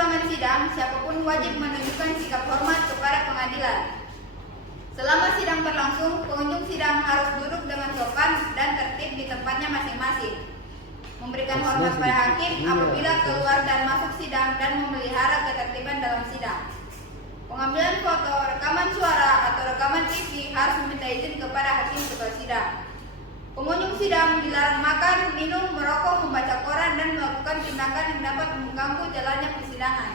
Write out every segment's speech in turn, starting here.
ruangan sidang, siapapun wajib menunjukkan sikap hormat kepada pengadilan. Selama sidang berlangsung, pengunjung sidang harus duduk dengan sopan dan tertib di tempatnya masing-masing. Memberikan hormat pada hakim apabila keluar dan masuk sidang dan memelihara ketertiban dalam sidang. Pengambilan foto, rekaman suara, atau rekaman TV harus meminta izin kepada hakim ketua sidang. Pengunjung sidang dilarang makan, minum, merokok, membaca koran, dan melakukan tindakan yang dapat mengganggu jalannya persidangan.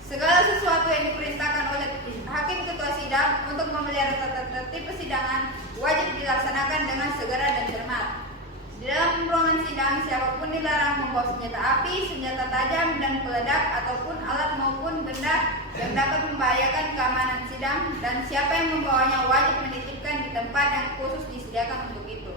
Segala sesuatu yang diperintahkan oleh hakim ketua sidang untuk memelihara tata tertib persidangan wajib dilaksanakan dengan segera dan cermat. Di dalam ruangan sidang, siapapun dilarang membawa senjata api, senjata tajam, dan peledak ataupun alat maupun benda yang dapat membahayakan keamanan sidang, dan siapa yang membawanya wajib menitipkan di tempat yang khusus disediakan untuk itu.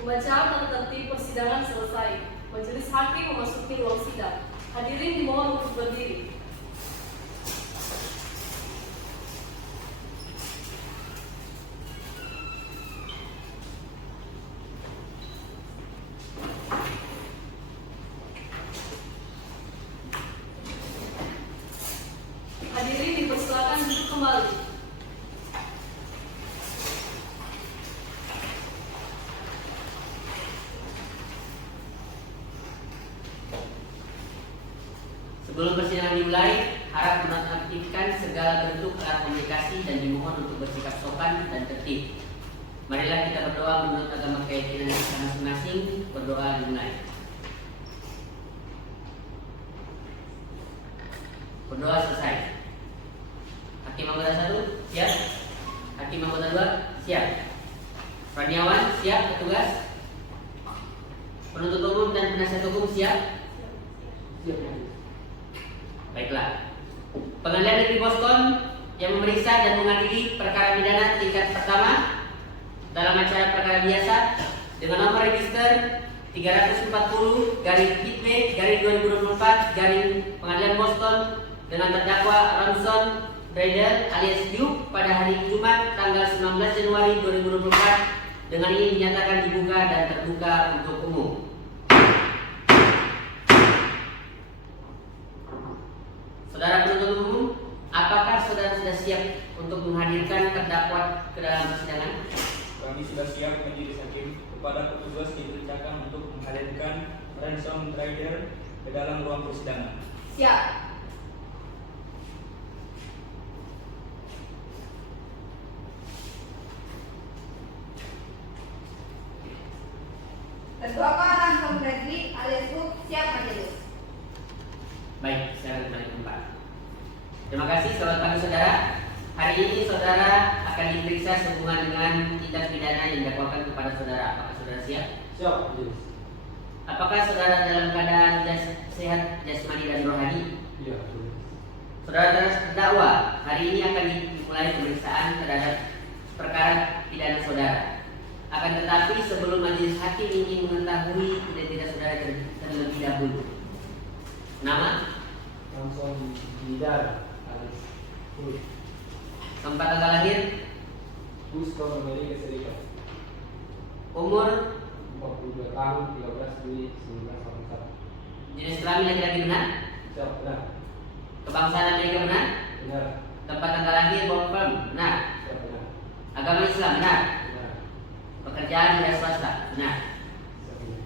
Pembacaan tata tertib persidangan selesai. Majelis hakim memasuki ruang sidang. Hadirin dimohon untuk berdiri. Hadirin dipersilakan duduk kembali. Sebelum persidangan dimulai, harap menonaktifkan segala bentuk alat komunikasi dan dimohon untuk bersikap sopan dan tertib. Marilah kita berdoa menurut agama keyakinan kita masing-masing. Berdoa dimulai. Berdoa selesai. Hakim anggota 1, siap. Hakim anggota 2, siap. Raniawan, siap. Petugas penuntut umum dan penasihat hukum, siap. Siap. Baiklah. Pengadilan Negeri Boston yang memeriksa dan mengadili perkara pidana tingkat pertama dalam acara perkara biasa dengan nomor register 340/IP/2024 Pengadilan Boston dengan terdakwa Ransom Brader alias Duke pada hari Jumat tanggal 19 Januari 2024 dengan ini dinyatakan dibuka dan terbuka untuk umum. Saudara penuntut umum, apakah saudara sudah siap untuk menghadirkan terdakwa ke dalam persidangan? Kami sudah siap, Majelis Hakim. Kepada petugas diperintahkan untuk menghadirkan Ransom Brader ke dalam ruang persidangan. Siap. Terdakwa Ransom Bradley alias Hook siap majelis. Baik, silakan kembali ke tempat. Terima kasih selamat pagi saudara. Hari ini saudara akan diperiksa sehubungan dengan tindak pidana yang didakwakan kepada saudara. Apakah saudara siap? Siap, Majelis. Apakah saudara dalam keadaan sehat jasmani dan rohani? Iya, Saudara terdakwa, hari ini akan dimulai pemeriksaan terhadap perkara pidana saudara. Akan tetapi sebelum majelis hakim ingin mengetahui identitas saudara terlebih dahulu. Nama? Ransom Brader alias Hook. Tempat tanggal lahir? Houston, Amerika Serikat. Umur? 42 tahun, 13 Juli 1941. Jenis kelamin laki-laki benar? Siap, benar. Kebangsaan Amerika benar? Benar. Tempat tanggal lahir confirm benar? Siap, benar. Agama Islam benar? Benar. Pekerjaan wira swasta benar? Siap, benar.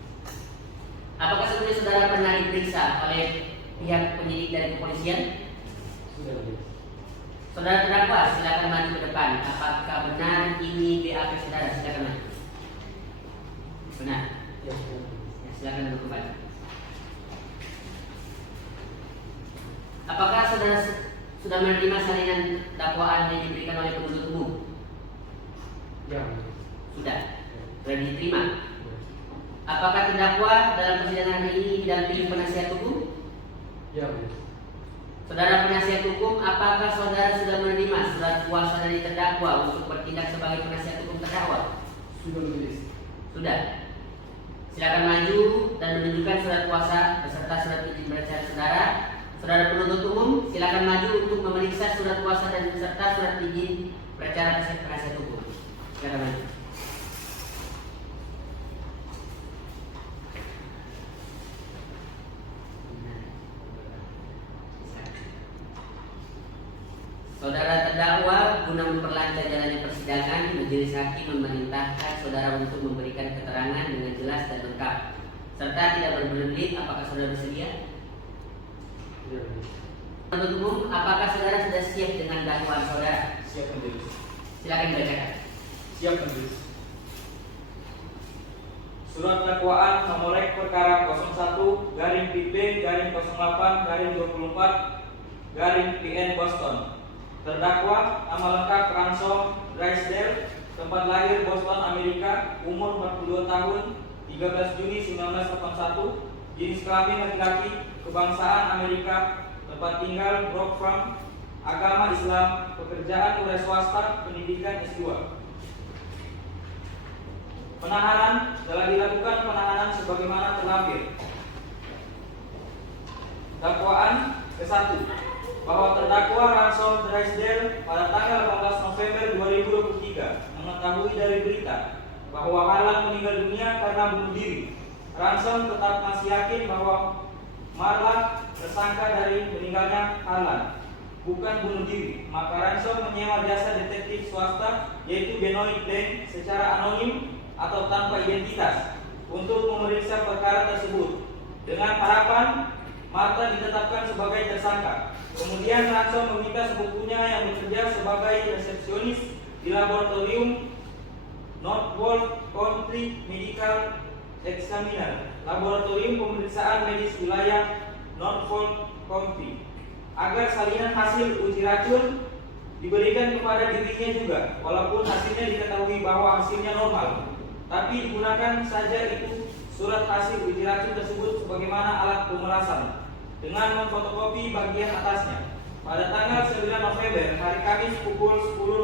Apakah sebelumnya saudara pernah diperiksa oleh pihak penyidik dari kepolisian? Sudah, Majelis. Saudara terdakwa, silakan maju ke depan. Apakah benar ini BAP saudara? Silakan maju. Benar. Ya, benar. Ya, silakan duduk kembali. Apakah saudara sudah menerima salinan dakwaan yang diberikan oleh penuntut umum? Ya, Majelis. Sudah. Sudah diterima. Apakah terdakwa dalam persidangan hari ini didampingi penasihat hukum? Ya, Majelis. Saudara penasihat hukum, apakah saudara sudah menerima surat kuasa dari terdakwa untuk bertindak sebagai penasihat hukum terdakwa? Sudah, Majelis. Sudah. Silakan maju dan menunjukkan surat kuasa beserta surat izin berbicara saudara. Saudara penuntut umum, silakan maju untuk memeriksa surat kuasa dan beserta surat izin berbicara penasihat hukum. Silakan maju. Saudara terdakwa, guna memperlancar jalannya persidangan, majelis hakim memerintahkan saudara untuk memberikan keterangan dengan jelas dan lengkap, serta tidak berbelit-belit. Apakah saudara bersedia? Penuntut umum, apakah saudara sudah siap dengan dakwaan saudara? Siap majelis. Silakan dibacakan. Siap majelis. Surat dakwaan nomor perkara 01-PP-08-24-PN Boston. Terdakwa nama lengkap Ransom Drysdale, tempat lahir Boston, Amerika, umur 42 tahun, 13 Juni 1981, jenis kelamin laki-laki, kebangsaan Amerika, tempat tinggal Brook Farm, agama Islam, pekerjaan wilayah swasta, pendidikan S2. Penahanan telah dilakukan penahanan sebagaimana terlampir. Dakwaan ke-1, bahwa terdakwa Ransom Drysdale pada tanggal 18 November 2023 mengetahui dari berita bahwa Harlan meninggal dunia karena bunuh diri. Ransom tetap masih yakin bahwa Marla tersangka dari meninggalnya Harlan, bukan bunuh diri. Maka Ransom menyewa jasa detektif swasta yaitu Benoit Blanc secara anonim atau tanpa identitas untuk memeriksa perkara tersebut dengan harapan Marta ditetapkan sebagai tersangka. Kemudian Ransom meminta sepupunya yang bekerja sebagai resepsionis di laboratorium Norfolk County Medical Examiner, laboratorium pemeriksaan medis wilayah Norfolk County, agar salinan hasil uji racun diberikan kepada dirinya juga, walaupun hasilnya diketahui bahwa hasilnya normal, tapi digunakan saja itu surat hasil uji racun tersebut sebagaimana alat pemerasan dengan memfotokopi bagian atasnya. Pada tanggal 9 November, hari Kamis pukul 10.00,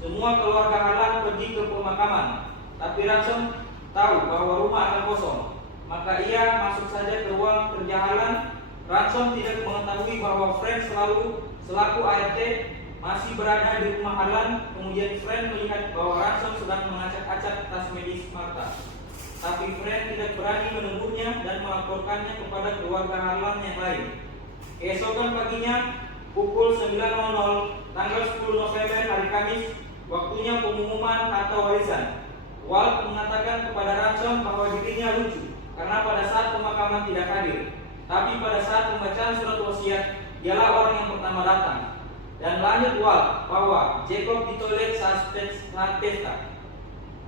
semua keluarga Harlan pergi ke pemakaman, tapi Ransom tahu bahwa rumah akan kosong, maka ia masuk saja ke ruang kerja Harlan. Ransom tidak mengetahui bahwa Frank selaku ART masih berada di rumah Harlan. Kemudian Frank melihat bahwa Ransom sedang mengacak-acak tas medis Marta, tapi Frank tidak berani menemunya dan melaporkannya kepada keluarga Harlan yang lain. Keesokan paginya pukul 9.00 tanggal 10 November hari Kamis, waktunya pengumuman harta warisan. Walt mengatakan kepada Ransom bahwa dirinya lucu karena pada saat pemakaman tidak hadir, tapi pada saat pembacaan surat wasiat dialah orang yang pertama datang. Dan lanjut Walt bahwa Jacob di toilet saat pesta.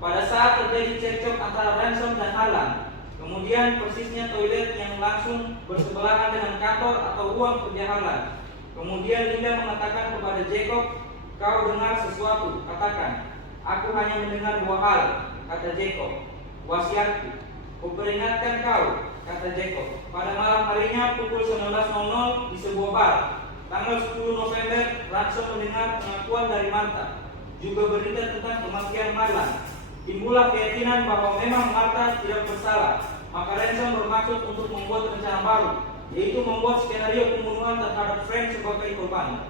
Pada saat terjadi cekcok antara Ransom dan Harlan, kemudian persisnya toilet yang langsung bersebelahan dengan kantor atau ruang kerja Harlan. Kemudian Linda mengatakan kepada Jacob, "Kau dengar sesuatu? Katakan." "Aku hanya mendengar dua hal," kata Jacob. "Wasiatku. Kuperingatkan kau," kata Jacob. Pada malam harinya pukul 19.00 di sebuah bar, tanggal 10 November, Ransom mendengar pengakuan dari Marta, juga berita tentang kematian Marlan. Timbullah keyakinan bahwa memang Marta tidak bersalah. Maka Ransom bermaksud untuk membuat rencana baru, yaitu membuat skenario pembunuhan terhadap Frank sebagai korban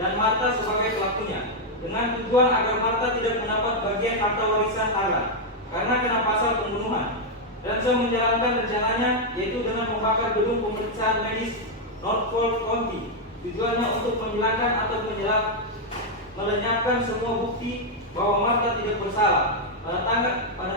dan Marta sebagai pelakunya, dengan tujuan agar Marta tidak mendapat bagian harta warisan Harlan karena kena pasal pembunuhan. Ransom menjalankan rencananya, yaitu dengan membakar gedung pemeriksaan medis Norfolk County. Tujuannya untuk menghilangkan atau melenyapkan semua bukti bahwa Marta tidak bersalah. Pada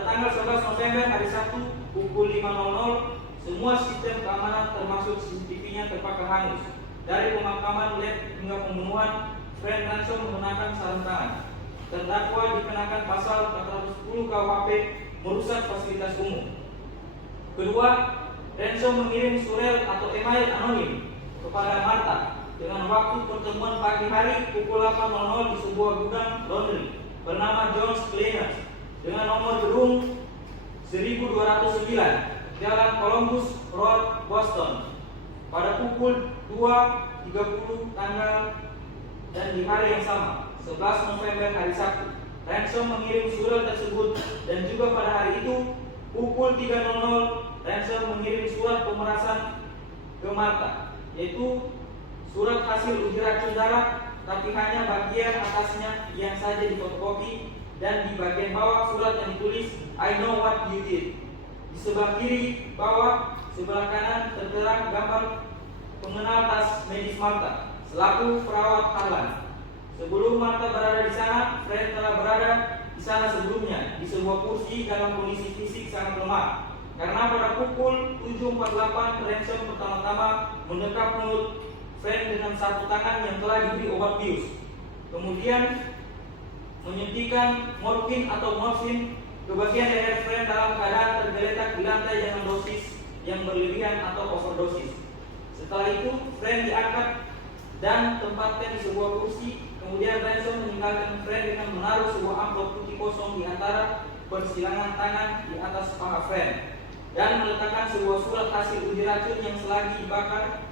tanggal 11 November hari Sabtu pukul 5.00, semua sistem keamanan termasuk CCTV-nya terbakar hangus. Dari pemakaman lab hingga pembunuhan, Frank Ransom menggunakan sarung tangan. Terdakwa dikenakan pasal 410 KUHP merusak fasilitas umum. Kedua, Ransom mengirim surel atau email anonim kepada Marta dengan waktu pertemuan pagi hari pukul 8.00 di sebuah gudang laundry bernama Jones Cleaners dengan nomor gedung 1209 Jalan Columbus Road, Boston, pada pukul 2.30 tanggal dan di hari yang sama, 11 November hari Sabtu. Ransom mengirim surat tersebut dan juga pada hari itu pukul 3.00 Ransom mengirim surat pemerasan ke Marta, yaitu surat hasil uji racun darah, tapi hanya bagian atasnya yang saja difotokopi, dan di bagian bawah surat yang ditulis "I know what you did". Di sebelah kiri bawah sebelah kanan tertera gambar pengenal tas medis Marta. selaku perawat Harlan. Sebelum Martha berada di sana, Fred telah berada di sana sebelumnya di sebuah kursi dalam kondisi fisik sangat lemah. Karena pada pukul 7.48 Ransom pertama-tama mendekap mulut Fred dengan satu tangan yang telah diberi obat bius. Kemudian menyuntikkan morfin atau morfin ke bagian leher Fred dalam keadaan tergeletak di lantai dengan dosis yang berlebihan atau overdosis. Setelah itu, Fred diangkat dan tempatkan di sebuah kursi. Kemudian Ransom meninggalkan Fred dengan menaruh sebuah amplop putih kosong di antara persilangan tangan di atas paha Fred dan meletakkan sebuah surat hasil uji racun yang selagi dibakar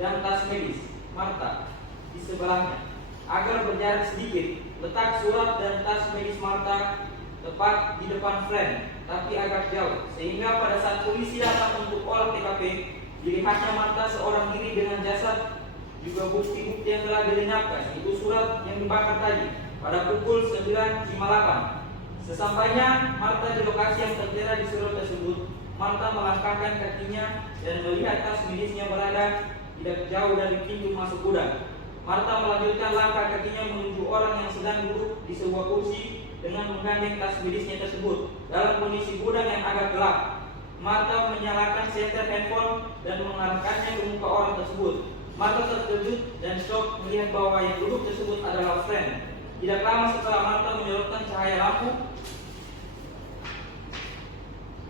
dan tas medis Martha di sebelahnya. Agar berjarak sedikit, letak surat dan tas medis Martha tepat di depan Fred, tapi agak jauh, sehingga pada saat polisi datang untuk olah TKP, dilihatnya Martha seorang diri dengan jasad juga bukti-bukti yang telah dilenyapkan, yaitu surat yang dibakar tadi pada pukul 9.58. Sesampainya Martha di lokasi yang tertera di surat tersebut, Martha melangkahkan kakinya dan melihat tas medisnya berada tidak jauh dari pintu masuk gudang. Martha melanjutkan langkah kakinya menuju orang yang sedang duduk di sebuah kursi dengan menggandeng tas medisnya tersebut dalam kondisi gudang yang agak gelap. Martha menyalakan senter handphone dan mengarahkannya ke muka orang tersebut. Martha terkejut dan shock melihat bahwa yang duduk tersebut adalah Fred. Tidak lama setelah Martha menyorotkan cahaya lampu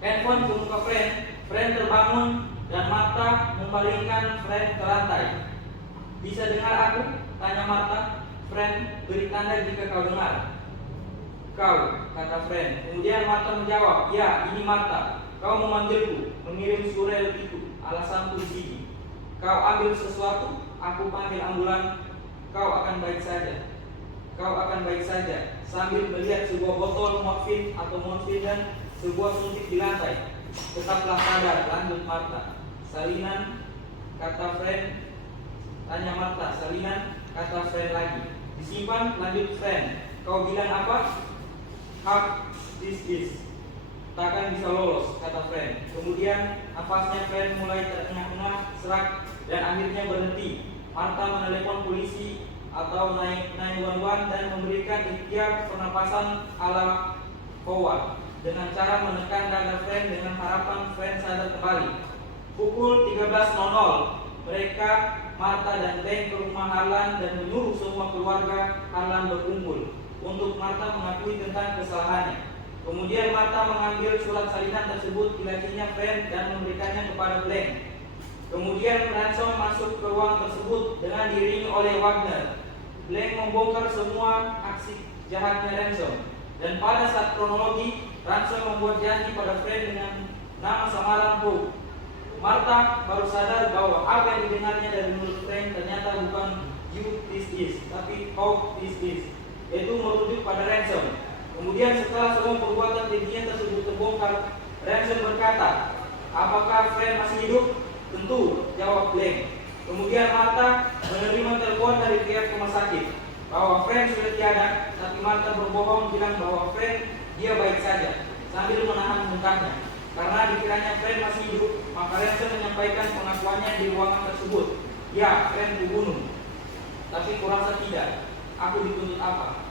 handphone ke muka Fred, Fred terbangun dan Martha membaringkan Fred ke lantai. Bisa dengar aku? Tanya Martha. Fred, beri tanda jika kau dengar. Kau, kata Fred. Kemudian Martha menjawab, ya, ini Martha. Kau memanggilku, mengirim surel itu, alasanku di sini. Kau ambil sesuatu, aku panggil ambulan. Kau akan baik saja. Kau akan baik saja. Sambil melihat sebuah botol morfin atau morfin dan sebuah suntik di lantai. Tetaplah sadar, lanjut Martha. Salinan, kata Fred. Tanya Martha. Salinan, kata Fred lagi. Disimpan, lanjut Fred. Kau bilang apa? Hak this is. Takkan bisa lolos, kata Fred. Kemudian nafasnya Fred mulai terengah-engah, serak, dan akhirnya berhenti. Martha menelepon polisi atau 911 dan memberikan ikhtiar pernapasan ala Howard dengan cara menekan dada Fred dengan harapan Fred sadar kembali. Pukul 13.00 mereka, Martha dan Ben, ke rumah Harlan dan menyuruh semua keluarga Harlan berkumpul untuk Martha mengakui tentang kesalahannya. Kemudian Martha mengambil surat salinan tersebut di lacinya Fred dan memberikannya kepada Glenn. Kemudian Ransom masuk ke ruang tersebut dengan diiringi oleh Wagner. Glenn membongkar semua aksi jahatnya Ransom. Dan pada saat kronologi, Ransom membuat janji pada Fred dengan nama samaran Hope. Martha baru sadar bahwa apa yang didengarnya dari mulut Fred ternyata bukan "you this is", tapi "Hope this is", yaitu merujuk pada Ransom. Kemudian setelah semua perbuatan kejinya tersebut terbongkar, Ransom berkata, apakah Fred masih hidup? Tentu, jawab Glenn. Kemudian Martha menerima telepon dari pihak rumah sakit bahwa Fred sudah tiada, tapi Martha berbohong bilang bahwa Fred dia baik saja sambil menahan muntahnya. Karena dikiranya Fred masih hidup, maka Ransom menyampaikan pengakuannya di ruangan tersebut. Ya, Fred dibunuh. Tapi kurasa tidak. Aku dituntut apa?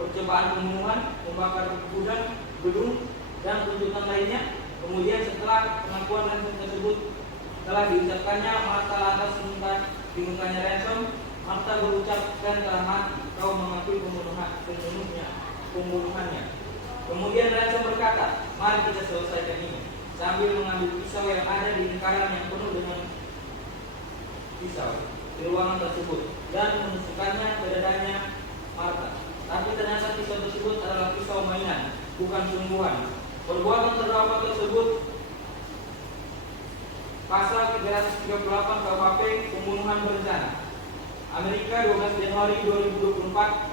Percobaan pembunuhan, membakar gudang, gedung, dan tuntutan lainnya. Kemudian setelah pengakuan Ransom tersebut telah diucapkannya, Martha lantas meminta di mukanya Ransom. Martha berucapkan telah mati, kau mengakui pembunuhannya. Kemudian Ransom berkata, mari kita selesaikan ini, sambil mengambil pisau yang ada di lingkaran yang penuh dengan pisau di ruangan tersebut dan menusukkannya ke dadanya Martha. Tapi ternyata pisau tersebut adalah pisau mainan, bukan sungguhan. Perbuatan terdakwa tersebut pasal 338 KUHP pembunuhan berencana. Amerika 12 Januari 2024.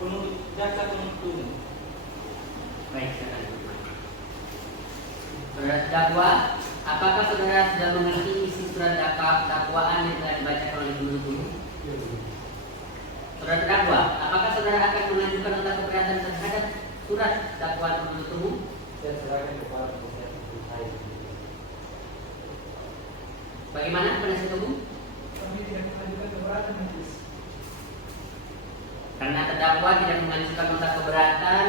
Penuntut jaksa penuntut umum. Baik, saudara terdakwa, apakah saudara sudah mengerti isi surat dakwaan yang telah dibacakan oleh penuntut umum? Saudara terdakwa, apakah saudara akan mengajukan nota keberatan terhadap surat dakwaan penuntut umum? Saya serahkan kepada proses saya. Bagaimana penasihat hukum? kami tidak mengajukan keberatan majelis. Karena terdakwa tidak mengajukan nota keberatan,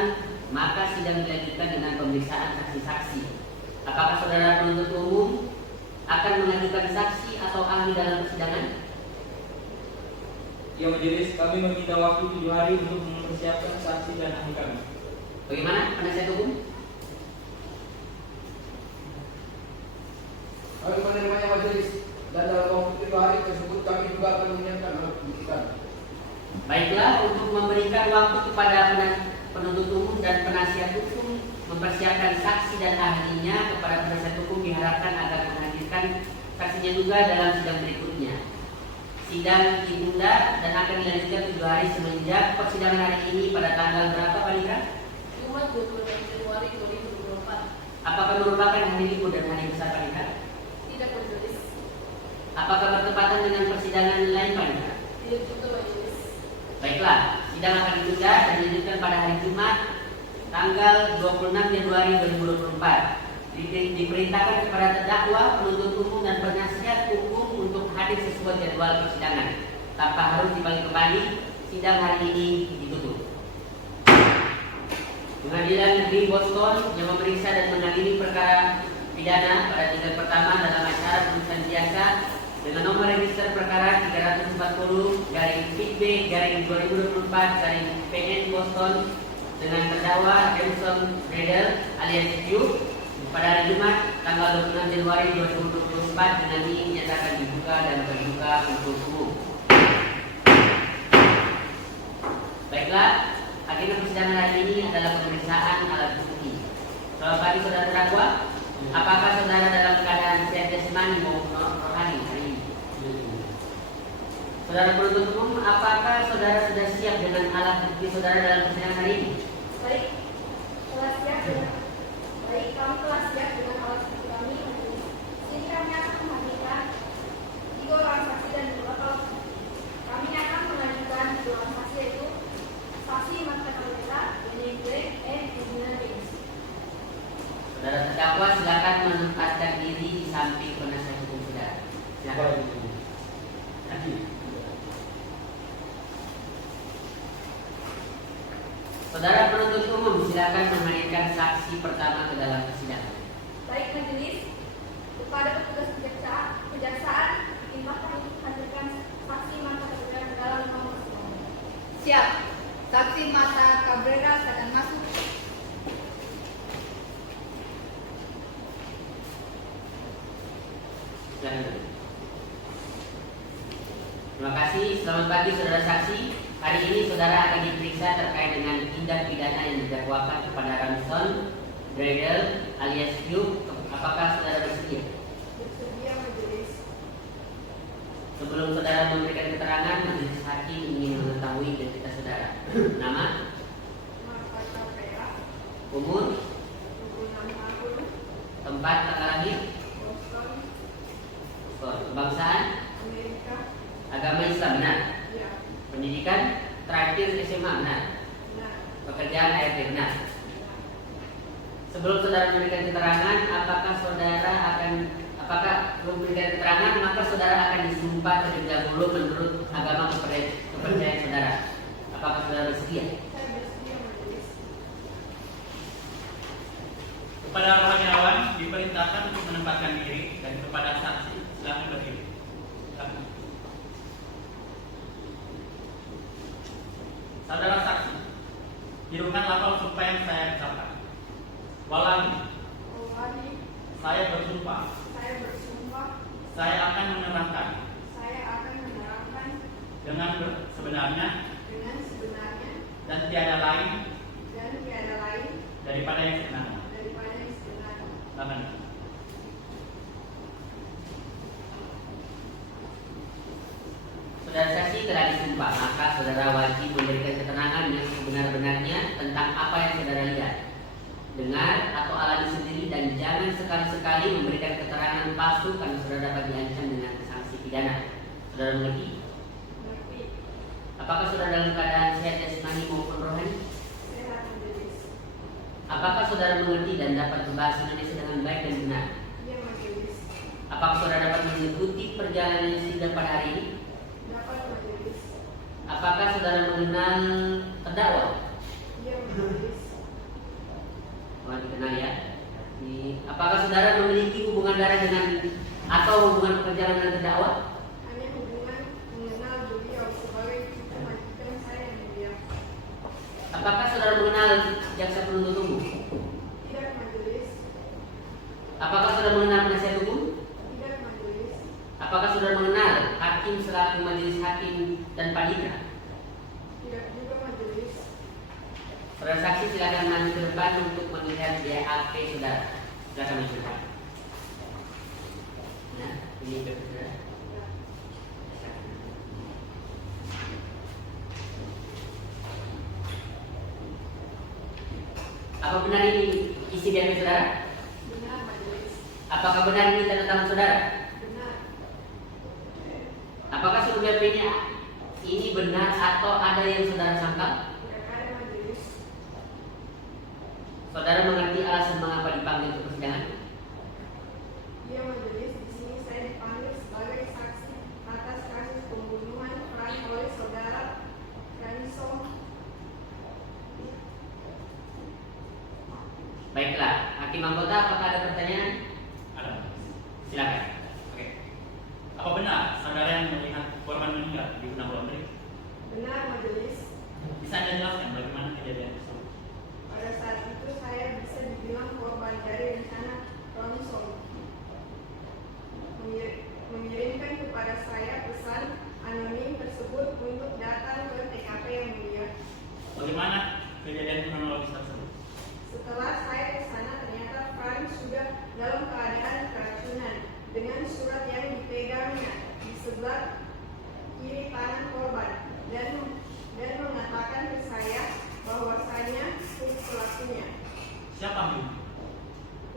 maka sidang dilanjutkan dengan pemeriksaan saksi-saksi. Apakah saudara penuntut umum akan mengajukan saksi atau ahli dalam persidangan? Ya majelis, kami meminta waktu 7 hari untuk mempersiapkan saksi dan ahli kami. Bagaimana penasihat hukum? Kami menerimanya majelis dan dalam waktu 7 hari tersebut kami juga akan menyiapkan alat bukti. Baiklah, untuk memberikan waktu kepada penuntut umum dan penasihat hukum mempersiapkan saksi dan ahlinya, kepada penasihat hukum diharapkan agar menghadirkan saksinya juga dalam sidang berikutnya. Sidang ditunda dan akan dilanjutkan 7 hari semenjak persidangan hari ini pada tanggal berapa, Pak Nika? Jumat 26 Januari 2024. Apakah merupakan hari libur dan hari besar, Pak Nika? Tidak majelis. Apakah bertepatan dengan persidangan lain, Pak Nika? Tidak juga majelis. Baiklah, sidang akan ditunda dan dilanjutkan pada hari Jumat tanggal 26 Januari 2024. Diperintahkan kepada terdakwa, penuntut umum dan penasihat hukum untuk hadir sesuai jadwal persidangan tanpa harus dibagi kembali. Sidang hari ini ditutup. Pengadilan Negeri Boston yang memeriksa dan mengadili perkara pidana pada tingkat pertama dalam acara pemeriksaan biasa dengan nomor register perkara 340-PB-2024-PN Boston dengan terdakwa Jameson Bradel alias Q pada hari Jumat tanggal 26 Januari 2024 dengan ini dinyatakan dibuka dan terbuka untuk umum. Baiklah, agenda persidangan hari ini adalah pemeriksaan alat bukti. Selamat pagi saudara terdakwa. Apakah saudara dalam keadaan sehat jasmani maupun rohani hari ini? Saudara penuntut umum, apakah saudara sudah siap dengan alat bukti saudara dalam persidangan hari ini? Baik, kami telah siap dengan alat bukti kami. Sini kami akan menghadirkan 3 orang saksi dan 2 alat bukti. Kami akan mengajukan 2 orang saksi, yaitu saksi Marta Kaleta, Edwina James. Saudara terdakwa silakan menempatkan diri di samping penasihat hukum saudara. Silakan. Saudara penuntut umum silakan menghadirkan saksi pertama ke dalam persidangan. Baik majelis, kepada petugas kejaksaan diperintahkan untuk hadirkan saksi Marta Kaleta ke dalam nomor persidangan. Siap. Saksi Marta Cabrera akan masuk. Silakan. Terima kasih. Selamat pagi saudara saksi. Hari ini saudara akan diperiksa terkait dengan tindak pidana yang didakwakan kepada Ramson Bradel alias Q. Apakah saudara bersedia? Bersedia majelis. Sebelum saudara memberikan keterangan, majelis hakim ingin mengetahui identitas saudara. Nama, Marta Cabrera, umur, 26 tahun, tempat tanggal lahir, Boston, kebangsaan, Amerika. agama Islam benar. Ya, Pendidikan terakhir SMA benar. benar. Pekerjaan ART benar. Sebelum saudara memberikan keterangan, apakah belum memberikan keterangan, maka saudara akan disumpah terlebih dahulu menurut agama kepercayaan saudara. Apakah saudara bersedia? Saya bersedia majelis. Kepada rohaniawan diperintahkan untuk menempatkan diri dan kepada saksi silakan berdiri. Silakan. Saudara saksi, hidupkan lafal sumpah yang saya ucapkan. Wallahi, Wallahi, saya bersumpah, saya bersumpah, saya akan menerangkan saya akan menerangkan dengan sebenarnya dengan sebenarnya dan tiada lain dan tiada lain daripada yang sebenarnya. daripada yang sebenarnya. Silakan. Saudara saksi telah disumpah, maka saudara wajib memberikan keterangan yang sebenar-benarnya tentang apa yang saudara lihat, dengar atau alami sendiri, dan jangan sekali-sekali memberikan keterangan palsu karena saudara dapat diancam dengan sanksi pidana. Saudara mengerti? Mengerti? Apakah saudara dalam keadaan sehat jasmani maupun rohani? Sehat majelis. Apakah saudara mengerti dan dapat berbahasa Indonesia dengan baik dan benar? Iya majelis. Apakah saudara dapat mengikuti perjalanan sidang pada hari ini? Dapat majelis. Apakah saudara mengenal terdakwa? Iya majelis. Oh, dikenal ya. Apakah saudara memiliki hubungan darah dengan atau hubungan pekerjaan dengan terdakwa? Hanya hubungan mengenal beliau sebagai majikan saya yang mulia. Apakah saudara mengenal jaksa penuntut umum? Tidak majelis. Apakah saudara mengenal penasihat hukum? Tidak majelis. Apakah saudara mengenal hakim selaku majelis hakim dan panitera? Tidak juga majelis. Saudara saksi silakan maju ke depan untuk melihat BAP saudara. Silakan maju ke depan. Nah, ini BAP saudara. Apa benar ini isi BAP saudara? Benar majelis. Apakah benar ini tanda tangan saudara? Benar. Apakah seluruh BAP ini benar atau ada yang saudara sangkal? Tidak ada majelis. Saudara mengerti alasan mengapa dipanggil ke persidangan? Iya majelis. Di sini saya dipanggil sebagai saksi atas kasus pembunuhan peran oleh saudara Ransom. Baiklah, hakim anggota apakah ada pertanyaan? Ada. Silakan. Oke. Apa benar saudara yang melihat korban meninggal di Gunung Laundry? Benar majelis. Bisa Anda jelaskan bagaimana kejadian tersebut? Pada saat itu saya bisa dibilang korban dari rencana Ransom. Mengirimkan kepada saya pesan anonim tersebut untuk datang ke TKP yang mulia. Bagaimana kejadian kronologis tersebut? Setelah saya ke sana ternyata Frank sudah dalam keadaan keracunan dengan surat yang dipegangnya di sebelah kiri tangan korban dan mengatakan ke saya bahwasanya Hook pelakunya. Siapa Hook?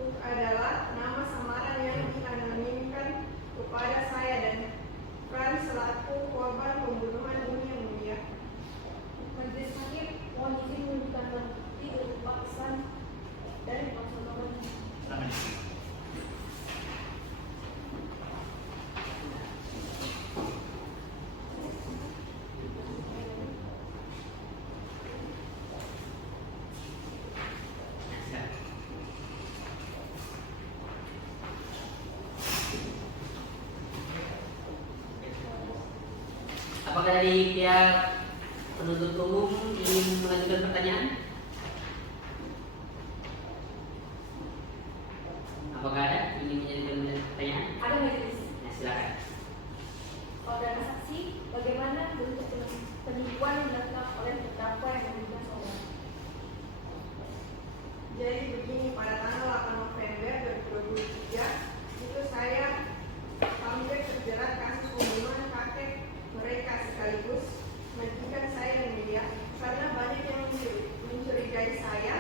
Hook adalah nama samaran yang dianonimkan kepada saya dan Frank selaku korban pembunuhan ini yang mulia. Majelis hakim mohon izin menunjukkan bukti berupa pesan dan konsultan. Selamat. Apakah dari pihak penuntut umum ingin mengajukan pertanyaan? Apakah ada ingin mengajukan pertanyaan? Ada majelis. Ya, silakan. Saudara saksi, bagaimana bentuk penipuan yang dilakukan oleh terdakwa yang meninggal saudara? Jadi begini, pada tanggal 8 November 2023 itu saya hampir terjerat kasus pembunuhan kakek mereka sekaligus majikan saya yang mulia karena banyak yang mencurigai saya.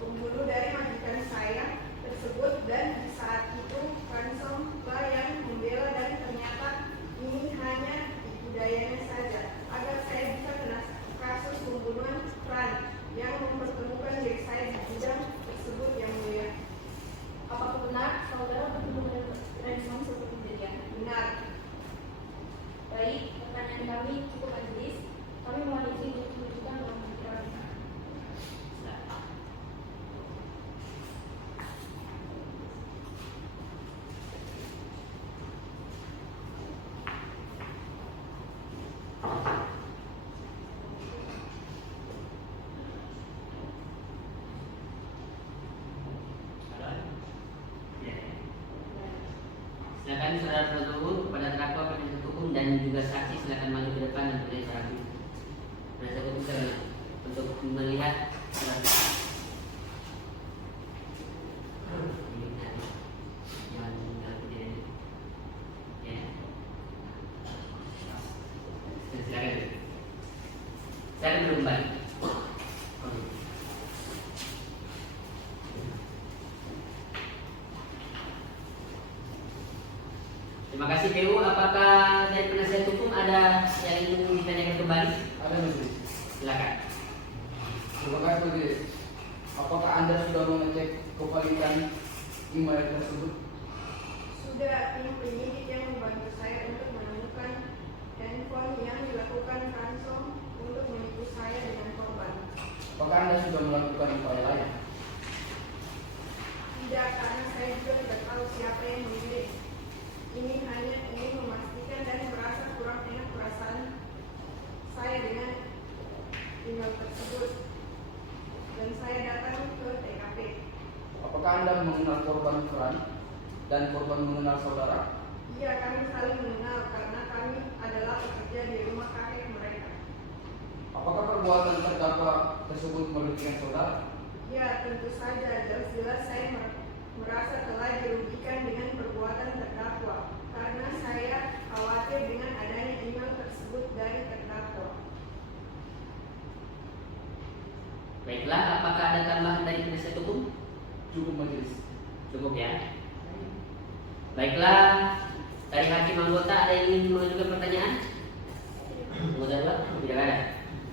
Pembunuh dari majikan saya tersebut dan di saat itu Ransom lah yang membela dan ternyata ini hanya tipu dayanya saja agar saya bisa kena kasus pembunuhan Fran yang mempertemukan diri saya di gudang tersebut yang mulia. Apakah benar saudara bertemu dengan Ransom seperti kejadian? Benar. Baik, pertanyaan kami cukup majelis. Kami mohon izin untuk menunjukkan dalam pikiran. Silakan saudara penuntut umum kepada terdakwa penuntut hukum dan juga saksi silakan maju ke depan dan beri saran. Penasihat hukum silakan untuk melihat surat. Silakan. Silakan kembali. Terima kasih PU. Apakah dari penasihat hukum ada yang ingin ditanyakan kembali? Ada majelis. Silakan. Terima kasih majelis. Apakah Anda sudah mengecek kevalidan email tersebut? Sudah, tim penyidik yang membantu saya untuk menemukan handphone yang dilakukan ransom untuk menipu saya dengan korban. Apakah Anda sudah melakukan upaya lain? Tidak, karena saya juga tidak tahu siapa yang mengirim. Ini hanya ingin memastikan dan merasa kurang enak perasaan saya dengan email tersebut. Dan saya datang ke TKP. Apakah Anda mengenal korban peran dan korban mengenal saudara? Iya, kami saling mengenal karena kami adalah pekerja di rumah kakek mereka. Apakah perbuatan terdakwa tersebut merugikan saudara? Ya, tentu saja. Jelas-jelas saya merasa telah dirugikan dengan perbuatan terdakwa karena saya khawatir dengan adanya email tersebut dari terdakwa. Baiklah, apakah ada tambahan dari penasihat hukum? Cukup majelis. Cukup ya. Baiklah, dari hakim anggota ada yang ingin mengajukan pertanyaan? Anggota dua? Tidak ada.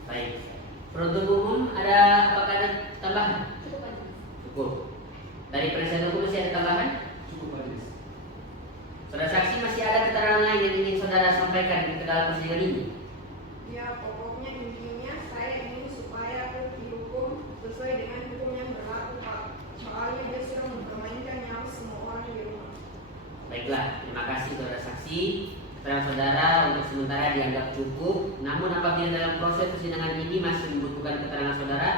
Baik. Penuntut umum apakah ada tambahan? Cukup. Dari penasihat hukum masih ada tambahan? Cukup majelis. Saudara saksi masih ada keterangan lain yang ingin saudara sampaikan ke dalam persidangan ini? Ya, pokoknya intinya saya ingin supaya aku dihukum sesuai dengan hukum yang berlaku, Pak. Soalnya dia sudah mempermainkan nyawa semua orang di rumah. Baiklah, terima kasih saudara saksi. Keterangan saudara untuk sementara dianggap cukup. Namun apabila dalam proses persidangan ini masih membutuhkan keterangan saudara,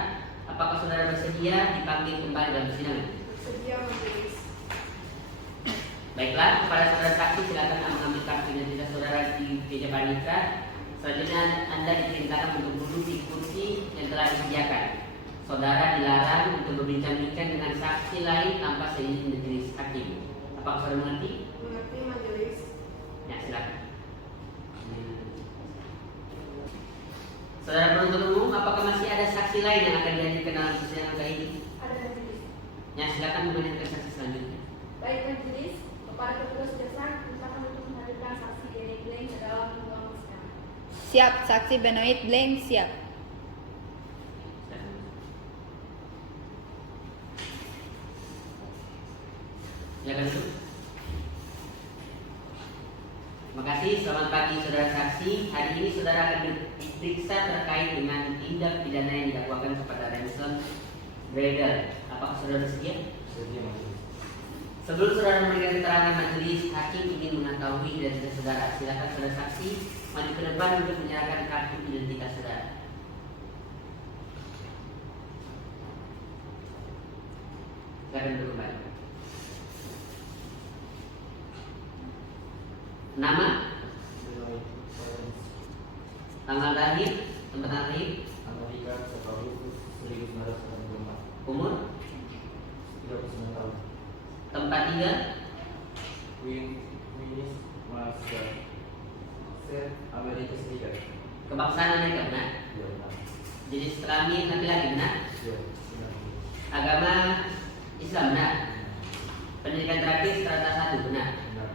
apakah saudara bersedia dipanggil kembali dalam persidangan? Sedia majelis. Baiklah, kepada saudara saksi silakan mengambil kartu identitas saudara di meja panitia. Selanjutnya Anda diperintahkan untuk duduk di kursi yang telah disediakan. Saudara dilarang untuk berbincang-bincang dengan saksi lain tanpa seizin majelis hakim. Apakah saudara mengerti? Mengerti majelis. Ya, silakan. Saudara penuntut umum, apakah masih ada saksi lain yang akan dihadirkan dalam persidangan kali ini? Ada majelis. Ya, silakan menghadirkan saksi selanjutnya. Baik majelis, kepada petugas jasa silakan untuk menghadirkan saksi Dede Bleng ke dalam ruang sidang. Siap, saksi Benoit Bleng siap. Silakan duduk. Terima kasih, selamat pagi saudara saksi. Hari ini saudara akan diperiksa terkait dengan tindak pidana yang didakwakan kepada Ransom Bradel. Apakah saudara bersedia? Sedia majelis. Sebelum saudara memberikan keterangan majelis, hakim ingin mengetahui identitas saudara. Silakan saudara saksi maju ke depan untuk menyerahkan kartu identitas saudara. Silakan duduk kembali. Nama, tanggal lahir, tempat lahir, Amerika 1 Agustus 1984. umur, 39 tahun. tempat tinggal, Winnis Mazda, Amerika Serikat. kebangsaan Amerika benar. Iya, benar. Jenis kelamin laki-laki benar. Iya, benar. Agama Islam benar. Pendidikan terakhir strata 1 benar. Benar.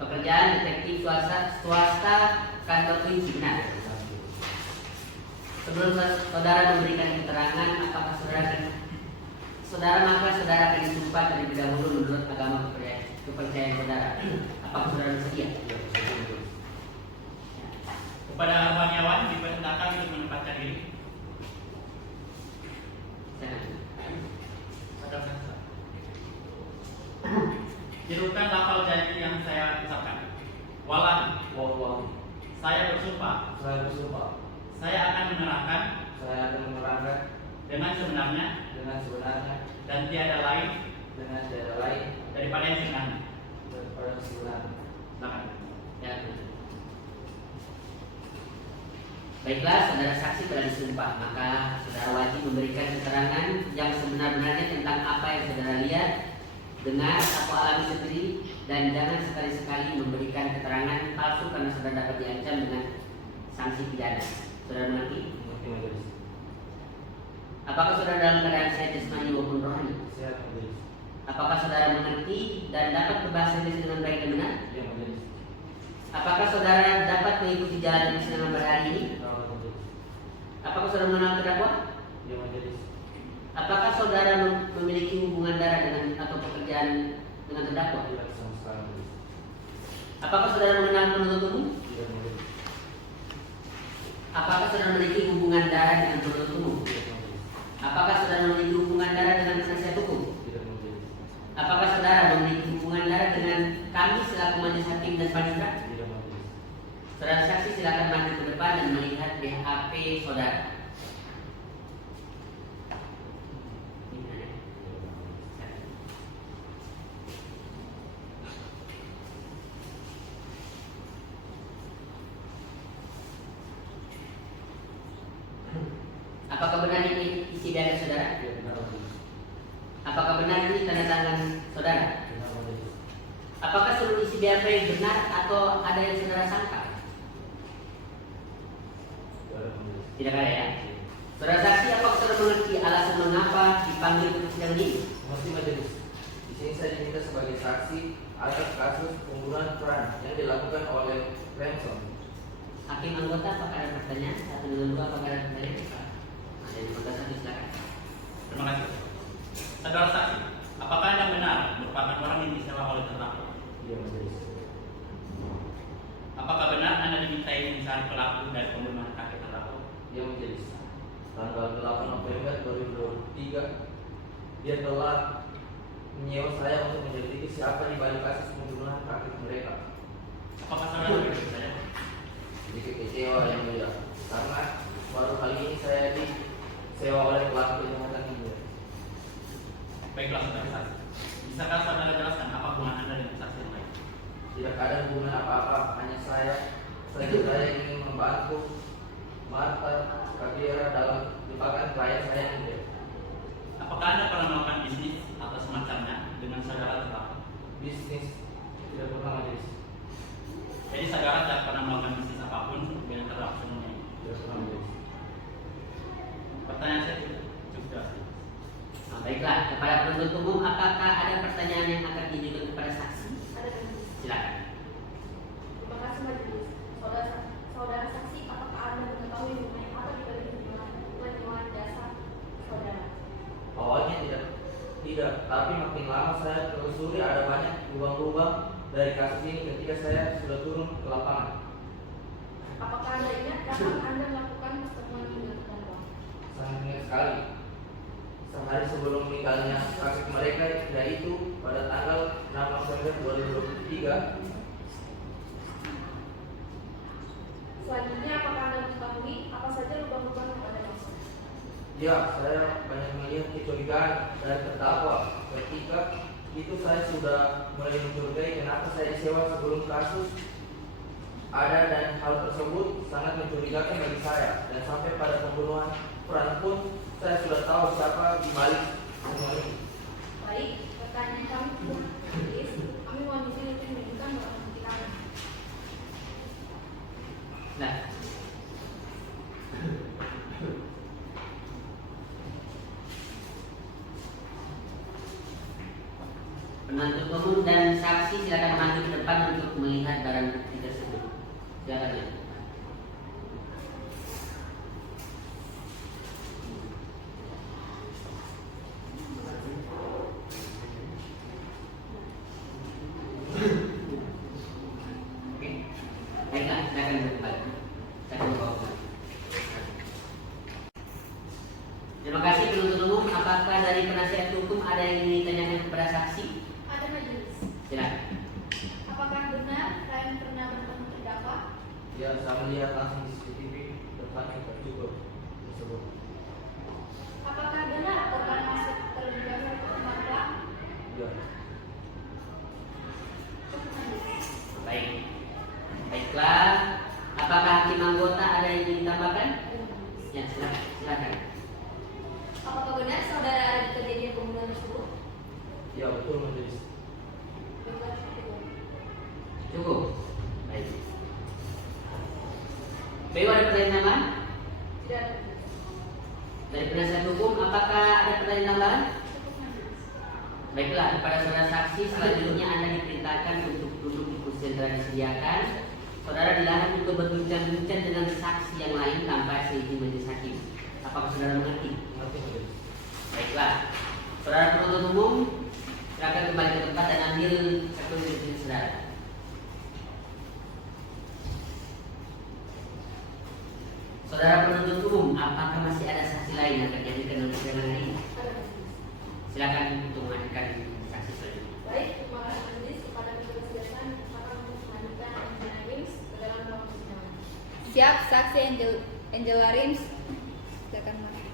Pekerjaan detektif swasta kantor polisi benar. Benar. Sebelum saudara memberikan keterangan, apakah saudara akan disumpah terlebih dahulu menurut agama kepercayaan saudara? Apakah saudara bersedia? Iya, betul. Kepada Arwaniawan diperintahkan untuk menempatkan diri. Tirukan lafal janji yang saya ucapkan. Walan, Wallahi, saya bersumpah, saya bersumpah, saya akan menerangkan saya akan menerangkan dengan sebenarnya dengan sebenarnya dan tiada lain dengan tiada lain daripada yang sebenarnya. daripada yang sebenarnya. Silakan. Ya. Baiklah, saudara saksi telah disumpah, maka saudara wajib memberikan keterangan yang sebenar-benarnya tentang apa yang saudara lihat, dengar atau alami sendiri, dan jangan sekali-sekali memberikan keterangan palsu karena saudara dapat diancam dengan sanksi pidana. Saudara mengerti? Mengerti majelis. Apakah saudara dalam keadaan sehat jasmani maupun rohani? Siap majelis. Apakah saudara mengerti dan dapat berbahasa Inggris dengan baik dan benar? Iya majelis. Apakah saudara dapat mengikuti jalan persidangan pada hari ini? Tahu majelis. Apakah saudara mengenal terdakwa? Iya majelis. Apakah saudara memiliki hubungan darah dengan atau pekerjaan dengan terdakwa? Tidak sama sekali. Apakah saudara mengenal penuntut umum? Tidak majelis. Apakah saudara memiliki hubungan darah dengan penuntut umum? Tidak majelis. Apakah saudara memiliki hubungan darah dengan penasihat hukum? Tidak majelis. Apakah saudara memiliki hubungan darah dengan kami selaku majelis hakim dan panitera? Tidak majelis. Saudara saksi silakan maju ke depan dan melihat BAP saudara. Apakah benar ini isi BAP saudara? Tidak benar majelis. Apakah benar ini tanda tangan saudara? Benar majelis. Apakah seluruh isi BAP benar atau ada yang saudara sangka? Tidak majelis. Tidak ada ya. Saudara saksi, apakah saudara mengerti alasan mengapa dipanggil ke persidangan ini? Mengerti majelis. Di sini saya diminta sebagai saksi atas kasus pembunuhan Fran yang dilakukan oleh Remson. Hakim anggota, apakah ada pertanyaan? Satu dengan dua, apakah ada pertanyaan? Ada yang satu, silakan. Terima kasih. Saudara saksi, apakah Anda benar merupakan orang yang disewa oleh terdakwa? Iya majelis. Apakah benar Anda dimintai mencari pelaku dari pembunuhan kakek terdakwa? Iya majelis. Tanggal 8 November 2023 dia telah menyewa saya untuk menyelidiki siapa di balik kasus pembunuhan kakek mereka. Apakah saudara begitu saja? Sedikit kecewa yang mulia karena baru kali ini saya disewa oleh pelaku kejahatan ini. Baiklah saudara saksi. Bisakah saudara jelaskan apa hubungan Anda dengan saksi yang lain? Tidak ada hubungan apa-apa, hanya saya ingin membantu Marta Kabiera dalam jebakan klien saya ini. Apakah Anda pernah melakukan bisnis atau semacamnya dengan saudara terdakwa? Bisnis tidak pernah majelis. Jadi saudara tidak pernah melakukan bisnis apapun dengan terdakwa sebelumnya? Tidak pernah majelis. Pertanyaan saya cukup jelas. Nah, baiklah, kepada penuntut umum, apakah ada pertanyaan yang akan diajukan kepada saksi? Ada majelis. Silakan. Terima kasih majelis. Saudara saksi, apakah Anda mengetahui mengenai apa di balik penyewaan jasa saudara? Awalnya tidak, tapi makin lama saya telusuri ada banyak lubang-lubang dari kasus ini ketika saya sudah turun ke lapangan. Apakah Anda ingat kapan Anda melakukan pertemuan ini dengan terdakwa? Sangat ingat sekali. Sehari sebelum meninggalnya kakek mereka, yaitu pada tanggal 6 November 2023. Selanjutnya, apakah Anda mengetahui apa saja lubang-lubang yang Anda maksud? Ya, saya banyak melihat kecurigaan dari terdakwa. Ketika itu saya sudah mulai mencurigai kenapa saya disewa sebelum kasus ada, dan hal tersebut sangat mencurigakan bagi saya. Dan sampai pada pembunuhan Fran pun saya sudah tahu siapa di balik semua ini. Baik, pertanyaan kami cukup majelis. Kami mohon izin untuk menunjukkan barang bukti kami. Nah, penuntut umum dan saksi silakan maju ke depan untuk melihat barang bukti tersebut. Silakan ya. Oke, baiklah, silakan ke depan. Silakan bawa. Terima kasih penuntut umum. Apakah dari penasihat hukum ada yang ingin ditanyakan kepada saksi? Ada majelis. Silakan. Apakah benar kalian pernah bertemu terdakwa? Ya, saya melihat langsung di CCTV depan yang tercukup tersebut. Apakah benar korban masuk terlebih dahulu ke rumah pelaku? Ya, Cukup majelis. Baik. Baiklah. Apakah hakim anggota ada yang ingin ditambahkan? Ya, silakan. Silakan. Apakah benar saudara ada di kejadian pembunuhan tersebut? ya betul majelis. Baiklah, cukup. Cukup. Baik. BU ada pertanyaan tambahan? Tidak ada majelis. Dari penasihat hukum, apakah ada pertanyaan tambahan? Cukup majelis. Baiklah, kepada saudara saksi, selanjutnya Anda diperintahkan untuk duduk di kursi yang telah disediakan. Saudara dilarang untuk berbincang-bincang dengan saksi yang lain tanpa seizin majelis hakim. Apakah saudara mengerti? Mengerti majelis. Baiklah, saudara penuntut umum, silakan kembali ke tempat dan ambil kartu identitas saudara. Saudara penuntut umum, apakah masih ada saksi lain yang terjadi dalam persidangan hari ini? Silakan untuk mengajukan saksi selanjutnya. Baik, terima kasih majelis kepada kebersihan maka untuk mengajukan Angela Rims ke dalam ruang persidangan. Siap, saksi Angela Rims. Silakan masuk.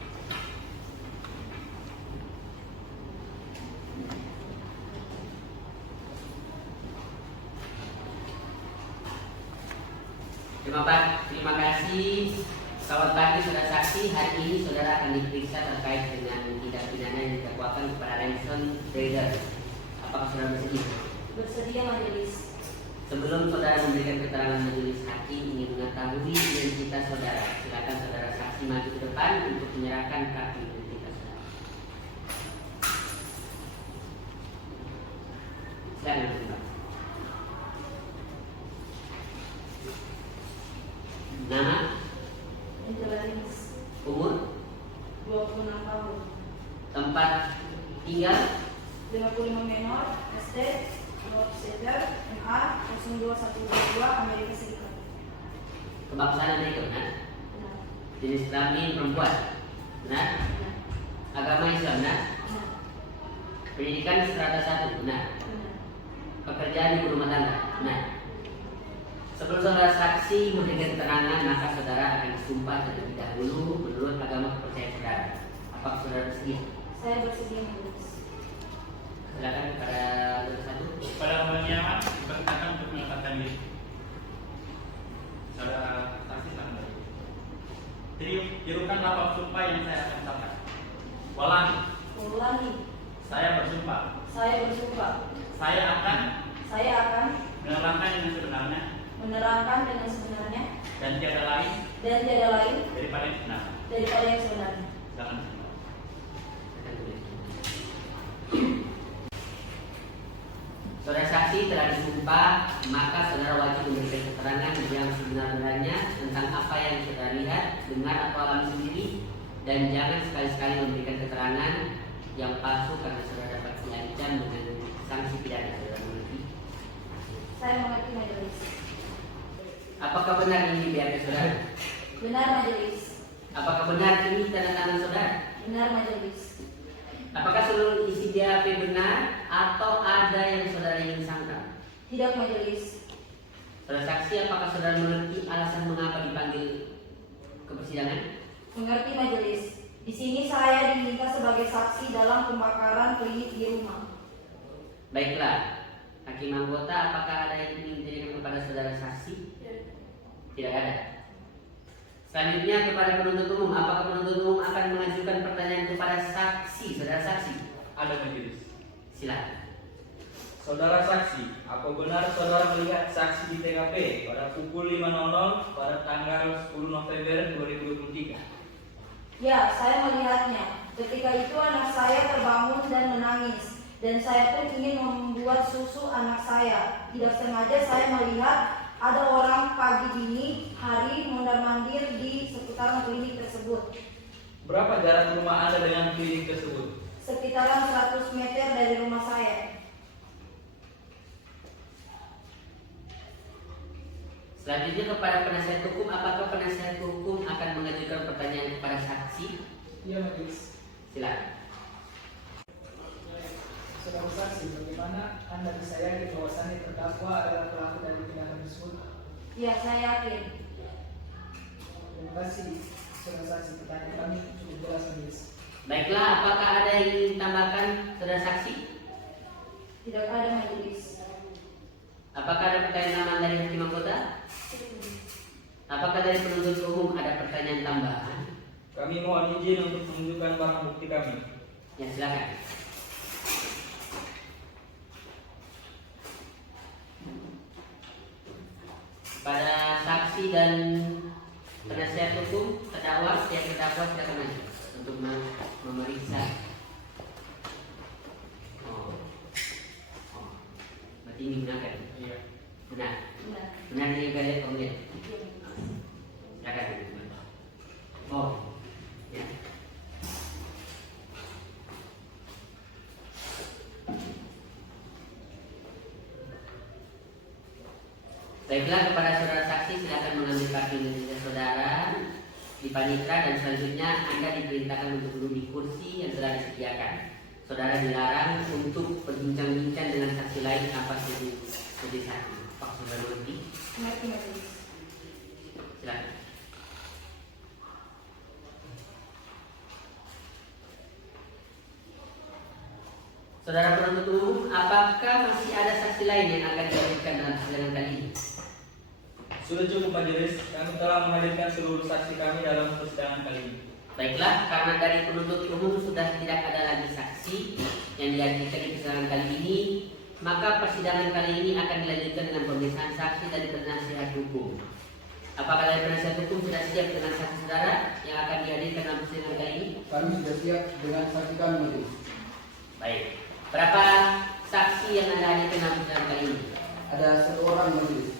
Terima kasih. Selamat pagi saudara saksi. Hari ini saudara akan diperiksa terkait dengan tindak pidana yang didakwakan kepada Ransom Trader. Apakah saudara bersedia? Bersedia majelis. Sebelum saudara memberikan keterangan majelis hakim ingin mengetahui identitas saudara, silakan saudara saksi maju ke depan untuk menyerahkan kartu identitas saudara. Silakan Pak. Nama, Angela Rims, umur, 26 tahun, tempat tinggal, 55 menor, estate, North Cedar, MA 02122 Amerika Serikat. kebangsaan Amerika benar, Benar. jenis kelamin perempuan benar, Benar. agama Islam benar, Benar. pendidikan strata 1 benar, Benar. pekerjaan ibu rumah tangga benar. Sebelum saudara saksi memberikan keterangan, maka saudara akan disumpah terlebih dahulu menurut agama kepercayaan saudara. Apakah saudara bersedia? Saya bersedia majelis. Silakan kepada saudara satu. Pada pemeriksaan diperintahkan untuk menyatakan diri. Saudara saksi sangat baik. Jadi tirukan lafaz sumpah yang saya akan ucapkan. Wallahi, Ulangi. saya bersumpah. Saya bersumpah. Saya akan Saya akan menerangkan dengan sebenarnya menerangkan dengan sebenarnya dan tiada lain daripada yang benar. yang sebenarnya. Silakan. Saudara saksi telah disumpah, maka saudara wajib memberikan keterangan yang sebenar-benarnya tentang apa yang saudara lihat, dengar atau alami sendiri, dan jangan sekali-sekali memberikan keterangan yang palsu karena saudara dapat diancam dengan sanksi pidana. Saudara mengerti? Saya mengerti majelis. Apakah benar ini biar saudara? Benar majelis. Apakah benar ini tanda tangan saudara? Benar majelis. Apakah seluruh isi BAP benar atau ada yang saudara ingin sangka? Tidak majelis. Saudara saksi, apakah saudara mengerti alasan mengapa dipanggil ke persidangan? Mengerti majelis. Di sini saya diminta sebagai saksi dalam pembakaran klinik di rumah. Baiklah, Hakim anggota, apakah ada yang ingin ditanyakan kepada saudara saksi? Tidak ada. Selanjutnya kepada penuntut umum, apakah penuntut umum akan mengajukan pertanyaan kepada saksi, saudara saksi? Ada majelis. Silakan. Saudara saksi, apa benar saudara melihat saksi di TKP pada pukul 5.00 pada tanggal 10 November 2023? Ya, saya melihatnya. Ketika itu anak saya terbangun dan menangis. Dan saya pun ingin membuat susu anak saya. Tidak sengaja saya melihat ada orang pagi dini hari mondar-mandir di seputaran klinik tersebut. Berapa jarak rumah Anda dengan klinik tersebut? Sekitaran 100 meter dari rumah saya. Selanjutnya kepada penasihat hukum, apakah penasihat hukum akan mengajukan pertanyaan kepada saksi? Iya majelis. Silakan. Saudara saksi, bagaimana Anda bisa yakin bahwasannya terdakwa adalah pelaku dari tindakan tersebut? Ya, saya yakin. Terima kasih, saudara saksi. Pertanyaan kami cukup jelas majelis. Baiklah, apakah ada yang ingin ditambahkan saudara saksi? Tidak ada majelis. Apakah ada pertanyaan dari hakim anggota? Apakah dari penuntut umum ada pertanyaan tambahan? Kami mohon izin untuk menunjukkan barang bukti kami. Ya, silakan. Pada saksi dan penasihat hukum, terdakwa, setiap terdakwa silakan maju untuk memeriksa. Berarti ini benar kan? Iya. Benar. Benar. Benar ini kalian kemudian. Silakan. Oh, ya. Baiklah, kepada saudara saksi silakan mengambil kartu identitas saudara di panitra dan selanjutnya Anda diperintahkan untuk duduk di kursi yang telah disediakan. Saudara dilarang untuk berbincang-bincang dengan saksi lain tanpa setuju majelis hakim. Apakah saudara mengerti? Mengerti majelis. Silakan. Saudara penuntut umum, apakah masih ada saksi lain yang akan dihadirkan dalam persidangan kali ini? Sudah cukup majelis, kami telah menghadirkan seluruh saksi kami dalam persidangan kali ini. Baiklah, karena dari penuntut umum sudah tidak ada lagi saksi yang dihadirkan di persidangan kali ini, maka persidangan kali ini akan dilanjutkan dengan pemeriksaan saksi dari penasihat hukum. Apakah dari penasihat hukum sudah siap dengan saksi saudara yang akan dihadirkan dalam persidangan kali ini? Kami sudah siap dengan saksi kami, majelis. Baik. Berapa saksi yang Anda hadirkan dalam persidangan kali ini? Ada 1 orang, majelis.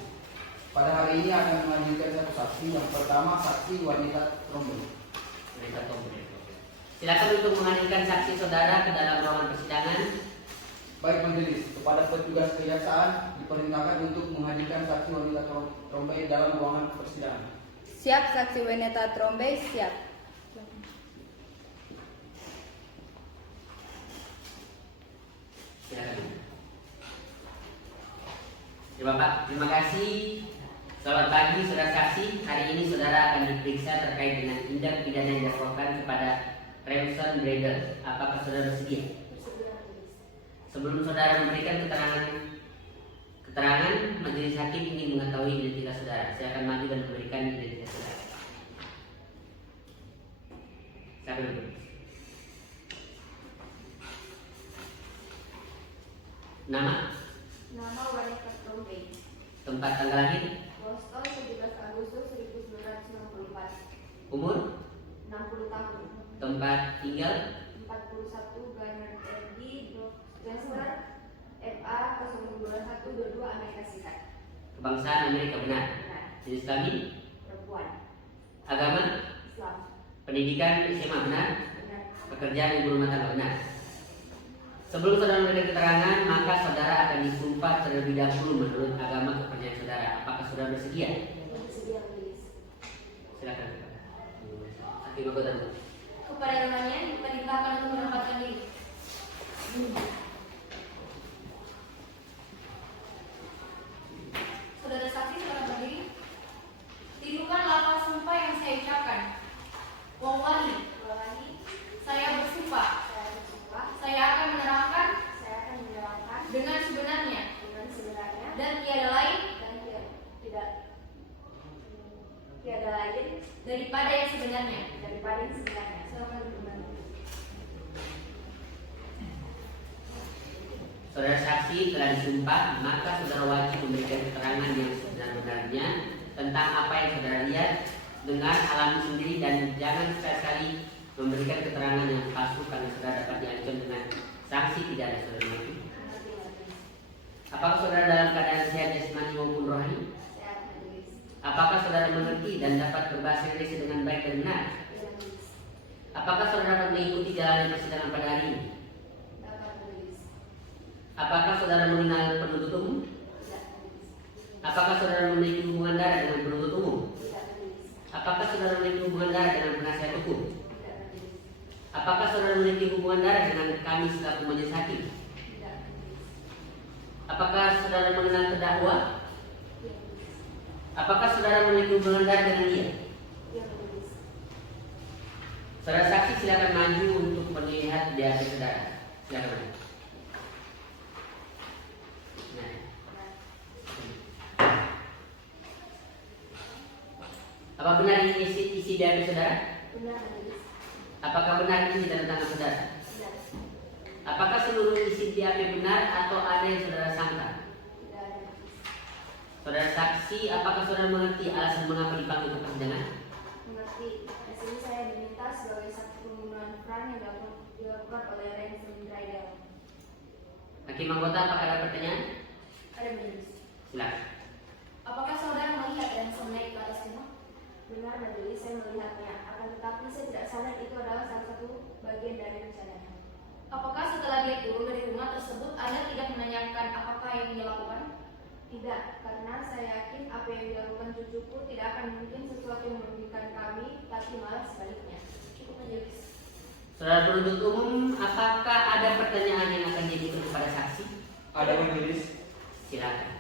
Pada hari ini akan menghadirkan 1 saksi. Yang pertama saksi wanita trombon. Silakan untuk menghadirkan saksi saudara ke dalam ruangan persidangan. Baik majelis, kepada petugas kejaksaan diperintahkan untuk menghadirkan saksi wanita trombon dalam ruangan persidangan. Siap, saksi wanita Trombe, siap. Silakan. Ya Bapak, terima kasih. Selamat pagi saudara saksi. Hari ini saudara akan diperiksa terkait dengan tindak pidana yang dilakukan kepada Remson Bradel. Apakah saudara bersedia? Sebelum saudara memberikan keterangan, majelis hakim ingin mengetahui identitas saudara. Saya akan maju dan memberikan identitas saudara. Silakan dulu. Nama? Nama wanita Trombe. Tempat tanggal lahir? Boston 17 Agustus 1994. Umur? 60 tahun. Tempat tinggal? 41 Garner Eddy Dexter FA 02122 Amerika Serikat. Kebangsaan Amerika, benar? Benar. Jenis kelamin? Perempuan. Agama? Islam. Pendidikan SMA, benar? Benar. Pekerjaan ibu rumah tangga, benar? Sebelum saudara memberikan keterangan, maka saudara akan disumpah terlebih dahulu menurut agama kepercayaan saudara. Apakah saudara bersedia? Bersedia, majelis. Silakan. Hakim anggota dulu. Kepada namanya diperintahkan untuk menempatkan diri. Saudara saksi silakan berdiri. Tirukan lafaz sumpah yang saya ucapkan. Wallahi, saya bersumpah. Saya akan menerangkan dengan sebenarnya dan tiada lain daripada yang sebenarnya. Silakan duduk. Saudara saksi telah disumpah, maka saudara wajib memberikan keterangan yang sebenar-benarnya tentang apa yang saudara lihat, dengar, alami sendiri, dan jangan sekali-kali memberikan keterangan yang palsu karena saudara dapat diancam dengan sanksi pidana. Saudara mengerti? Apakah saudara dalam keadaan sehat jasmani maupun rohani? Apakah saudara mengerti dan dapat berbahasa Inggris dengan baik dan benar? Apakah saudara dapat mengikuti jalannya persidangan pada hari ini? Apakah saudara mengenal penuntut umum? Apakah saudara memiliki hubungan darah dengan penuntut umum? Apakah saudara memiliki hubungan darah dengan penasihat hukum? Apakah saudara memiliki hubungan darah dengan kami selaku majelis hakim? Apakah saudara mengenal terdakwa? Apakah saudara memiliki hubungan darah dengan dia? Saudara saksi silakan maju untuk melihat BAP saudara. Silakan maju. Nah. Apa benar ini isi BAP saudara? Benar, majelis. Apakah benar ini tanda tangan saudara? Benar. Apakah seluruh isi BAP benar atau ada yang saudara sangka? Tidak ada. Saudara saksi, apakah saudara mengerti alasan mengapa dipanggil ke persidangan? Mengerti. Di sini saya diminta sebagai saksi pembunuhan Fran yang dilakukan oleh Remson Bradel. Hakim anggota, apakah ada pertanyaan? Ada, majelis. Silakan. Apakah saudara melihat Remson naik ke atas rumah? Benar, majelis, saya melihatnya. Akan tetapi saya tidak sadar itu adalah salah satu bagian dari rencananya. Apakah setelah dia turun dari rumah tersebut Anda tidak menanyakan apakah yang dia lakukan? Tidak, karena saya yakin apa yang dilakukan cucuku tidak akan mungkin sesuatu yang merugikan kami, tapi malah sebaliknya. Cukup majelis. Saudara penuntut umum, apakah ada pertanyaan yang akan diajukan kepada saksi? Ada majelis. Silakan.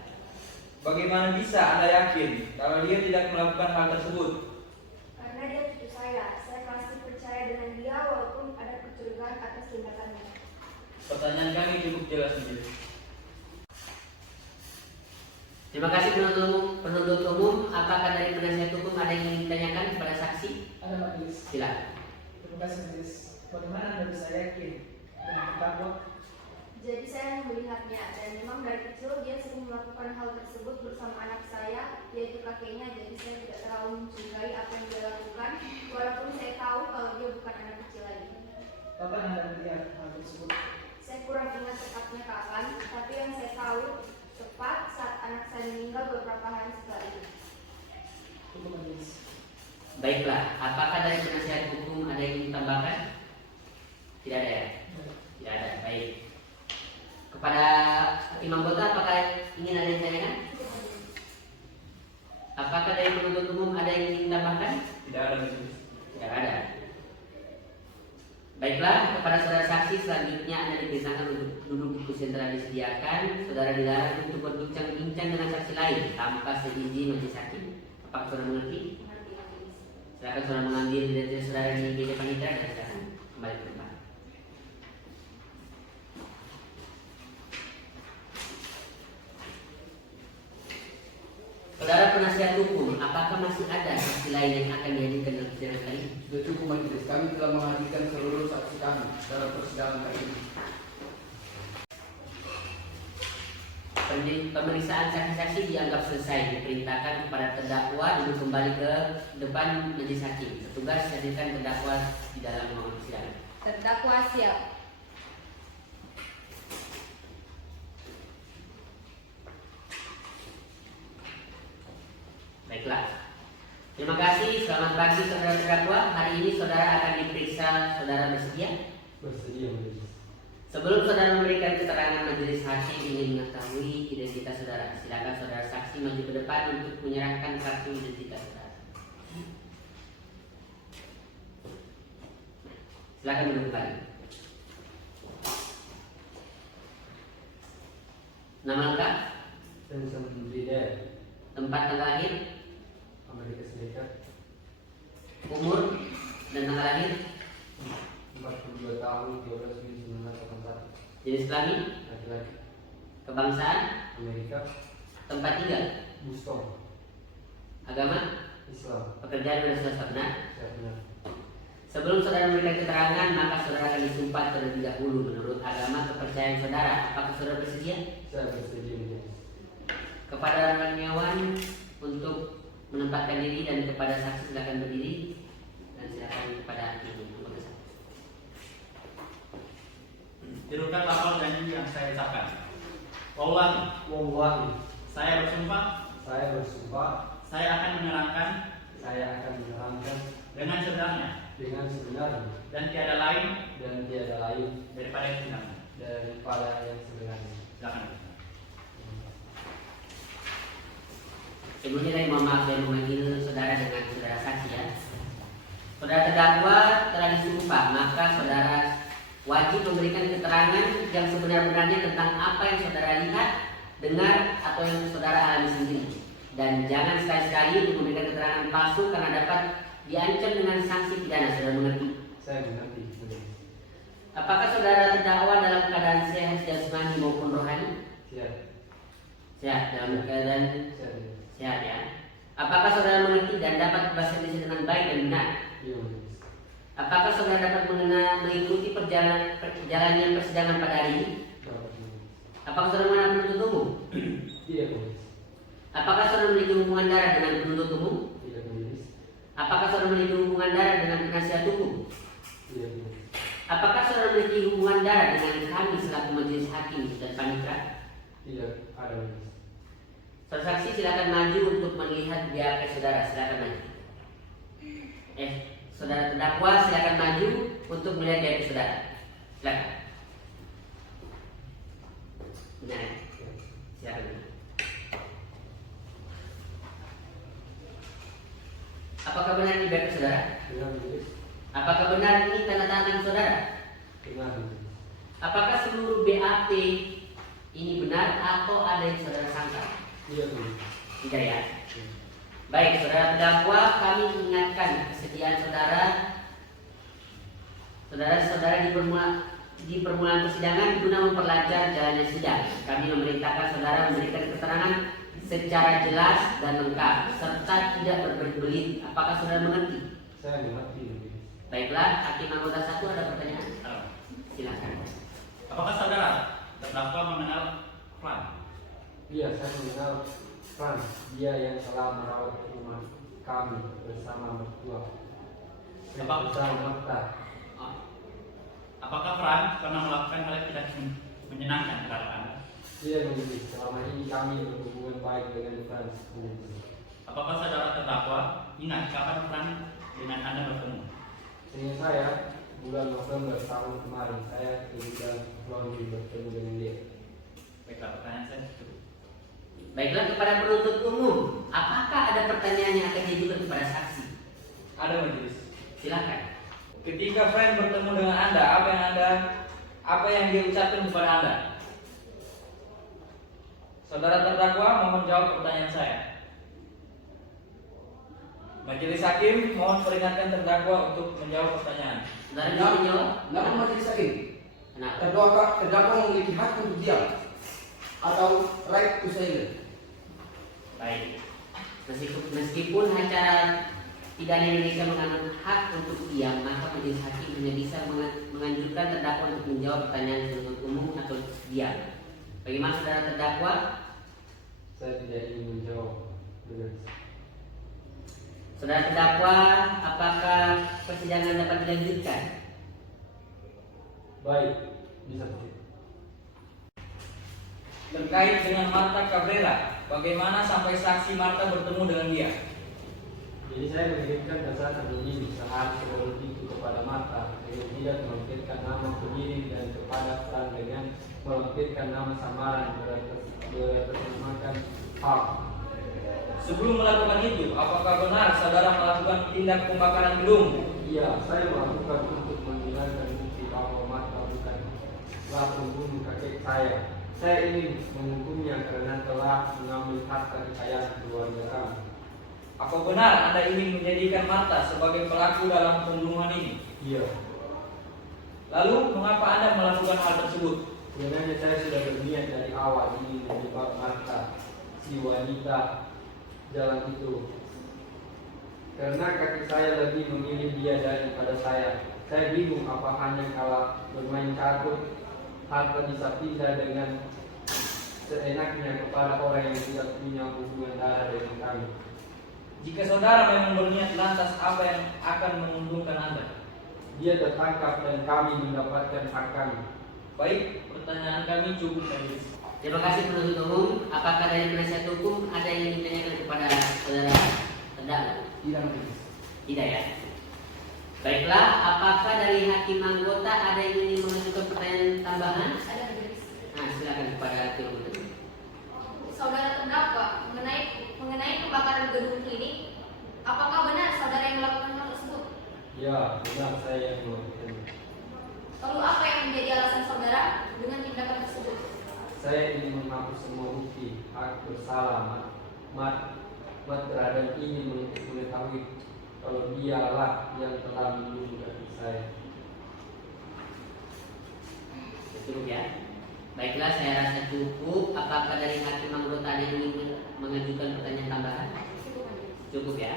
Bagaimana bisa Anda yakin kalau dia tidak melakukan hal tersebut? Karena dia cucu saya pasti percaya dengan dia walaupun ada kecurigaan atas tindakannya. Pertanyaan kami cukup jelas majelis. Terima kasih penuntut umum. Apakah dari penasihat hukum ada yang ingin ditanyakan kepada saksi? Ada majelis. Silakan. Terima kasih majelis. Bagaimana Anda bisa yakin dengan terdakwa? Jadi saya melihatnya dan memang dari kecil dia sering melakukan hal tersebut bersama anak saya, yaitu kakeknya. Jadi saya tidak terlalu mencurigai apa yang dia lakukan, walaupun saya tahu kalau dia bukan anak kecil lagi. Kapan Anda melihat hal tersebut? Saya kurang ingat tepatnya kapan, tapi yang saya tahu tepat saat anak saya meninggal beberapa hari setelah itu. Cukup majelis. Baiklah, apakah dari penasihat hukum ada yang ingin ditambahkan? Tidak ada ya? Tidak ada, baik. Kepada Hakim anggota, apakah ingin ada yang ditanyakan? Apakah dari penuntut umum ada yang ingin ditambahkan? Tidak ada majelis. Tidak ada. Baiklah, kepada saudara saksi selanjutnya Anda diperintahkan untuk duduk di kursi yang telah disediakan. Saudara dilarang untuk berbincang-bincang dengan saksi lain tanpa seizin majelis hakim. Apakah saudara mengerti? Mengerti, majelis. Silakan saudara mengambil identitas saudara di meja panitia dan silakan kembali ke tempat. Saudara penasihat hukum, apakah masih ada saksi lain yang akan dihadirkan dalam persidangan kali ini? Sudah cukup majelis. Kami telah menghadirkan seluruh saksi kami dalam persidangan kali ini. Pemeriksaan saksi-saksi dianggap selesai. Diperintahkan kepada terdakwa duduk kembali ke depan majelis hakim. Petugas hadirkan terdakwa di dalam ruangan persidangan. Terdakwa siap. Baiklah. Terima kasih. Selamat pagi saudara terdakwa. Hari ini saudara akan diperiksa. Saudara bersedia? Bersedia majelis. Sebelum saudara memberikan keterangan, majelis hakim ingin mengetahui identitas saudara. Silakan saudara saksi maju ke depan untuk menyerahkan kartu identitas saudara. Silakan duduk kembali. Nama lengkap, Vincent Ridel, tempat tanggal lahir, Amerika Serikat, umur dan tanggal lahir, 42 tahun, 12 Juni 1984, jenis kelamin, laki-laki, kebangsaan, Amerika, tempat tinggal, Boston, agama, Islam. pekerjaan dan swasta benar. Saya benar. Sebelum saudara memberikan keterangan, maka saudara akan disumpah terlebih dahulu menurut agama kepercayaan saudara. Apakah saudara bersedia? Saya bersedia majelis. Kepada karyawan untuk menempatkan diri dan kepada saksi silakan berdiri dan silakan kepada hakim. Tirukan lafal janji yang saya ucapkan. Wallahi, saya bersumpah, saya akan menerangkan dengan sebenarnya dan tiada lain daripada yang sebenarnya. Silakan. Sebelumnya saya mohon maaf saya memanggil saudara dengan saudara saksi ya. Saudara terdakwa telah disumpah, maka saudara wajib memberikan keterangan yang sebenar-benarnya tentang apa yang saudara lihat, dengar, atau yang saudara alami sendiri. Dan jangan sekali-sekali untuk memberikan keterangan palsu karena dapat diancam dengan sanksi pidana. Saudara mengerti? Saya mengerti majelis. Apakah saudara terdakwa dalam keadaan sehat jasmani maupun rohani? Siap. Sehat, dalam keadaan Siap. sehat ya. Apakah saudara mengerti dan dapat berbahasa Indonesia dengan baik dan benar? Iya majelis. Apakah saudara dapat mengikuti perjalanan persidangan pada hari ini? Dapat majelis. Apakah saudara mengenal penuntut umum? Iya majelis. Apakah saudara memiliki hubungan darah dengan penuntut umum? Iya majelis. Apakah saudara memiliki hubungan darah dengan penasihat hukum? Iya majelis. Apakah saudara memiliki hubungan darah dengan kami selaku majelis hakim dan panitera? Tidak ada majelis. Saudara saksi silakan maju untuk melihat BAP saudara. Silakan maju. Saudara terdakwa silakan maju untuk melihat BAP saudara. Silakan. Benar. Silakan. Apakah benar ini BAP saudara? Benar, Majelis. Apakah benar ini tanda tangan saudara? Benar, Majelis. Apakah seluruh BAP ini benar atau ada yang saudara sangka? Iya, Majelis. Tidak ya? Baik, saudara terdakwa, kami ingatkan kesediaan saudara di permulaan persidangan guna memperlancar jalannya sidang. Kami memerintahkan saudara memberikan keterangan secara jelas dan lengkap serta tidak berbelit-belit. Apakah saudara mengerti? Saya mengerti, Majelis. Baiklah, hakim anggota 1 ada pertanyaan? Silakan. Apakah saudara terdakwa mengenal Fran? Iya, saya mengenal Fran. Dia yang telah merawat rumah kami bersama mertua. Bersama Marta. Apakah Fran pernah melakukan hal yang tidak menyenangkan terhadap Anda? Iya, Majelis. Selama ini kami berhubungan baik dengan Fran. Majelis. Apakah saudara terdakwa ingat kapan Fran dengan Anda bertemu? Seingat saya, bulan November tahun kemarin saya ke gudang laundry bertemu dengan dia. Baiklah, pertanyaan saya cukup. Baiklah, kepada penuntut umum, apakah ada pertanyaan yang akan diajukan kepada saksi? Ada, Majelis. Silakan. Ketika Fran bertemu dengan Anda, apa yang dia ucapkan kepada Anda? Saudara terdakwa mohon jawab pertanyaan saya. Majelis hakim mohon peringatkan terdakwa untuk menjawab pertanyaan. Saudara bisa menjawab? Kenapa majelis hakim? Kenapa? Terdakwa memiliki hak untuk diam atau right to silence. Baik. Meskipun acara pidana Indonesia mengandung hak untuk diam, maka majelis hakim hanya bisa menganjurkan terdakwa untuk menjawab pertanyaan penuntut umum atau diam. Bagaimana saudara terdakwa? Saya tidak ingin menjawab. Benar. Saudara terdakwa, apakah persidangan dapat dilanjutkan? Baik, bisa begitu. Terkait dengan Marta Cabrera, bagaimana sampai saksi Marta bertemu dengan dia? Jadi saya mengirimkan pesan ini sehari sebelum itu kepada Marta dengan tidak melampirkan nama pengirim dan kepada Fran dengan melampirkan nama samaran beratasnamakan hak. Sebelum melakukan itu, apakah benar saudara melakukan tindak pembakaran gedung? Iya, saya melakukan untuk menghilangkan bukti bahwa Marta bukanlah pembunuh kakek saya. Saya ingin menghukumnya karena telah mengambil harta kekayaan keluarga kami. Apa benar Anda ingin menjadikan Marta sebagai pelaku dalam pembunuhan ini? Iya. Lalu, mengapa Anda melakukan hal tersebut? Sebenarnya saya sudah berniat dari awal ingin menjebak Marta, si wanita jalan itu. Karena kaki saya lebih memilih dia daripada saya. Saya bingung apa hanya kalau bermain kartu harta bisa pindah dengan seenaknya kepada orang yang tidak punya hubungan darah dengan kami. Jika saudara memang berniat, lantas apa yang akan menguntungkan Anda? Dia tertangkap dan kami mendapatkan hak kami. Baik, pertanyaan kami cukup, Majelis. Terima kasih penuntut umum. Apakah dari penasihat hukum ada yang ingin ditanyakan kepada saudara terdakwa? Tidak majelis. Tidak ya. Baiklah, apakah dari hakim anggota ada yang ingin mengajukan pertanyaan tambahan? Ada, Majelis. Nah, silakan kepada hakim anggota. Saudara terdakwa mengenai kebakaran gedung klinik, apakah benar saudara yang melakukan hal tersebut? Ya, benar saya yang melakukannya. Lalu apa yang menjadi alasan saudara dengan tindakan tersebut? Saya ingin menghapus semua bukti hak bersalah Matra dan ingin mengetahui kalau dialah yang telah membunuh kakek saya. Cukup ya. Baiklah, saya rasa cukup. Apakah dari hakim anggota ada yang ingin mengajukan pertanyaan tambahan? Cukup ya.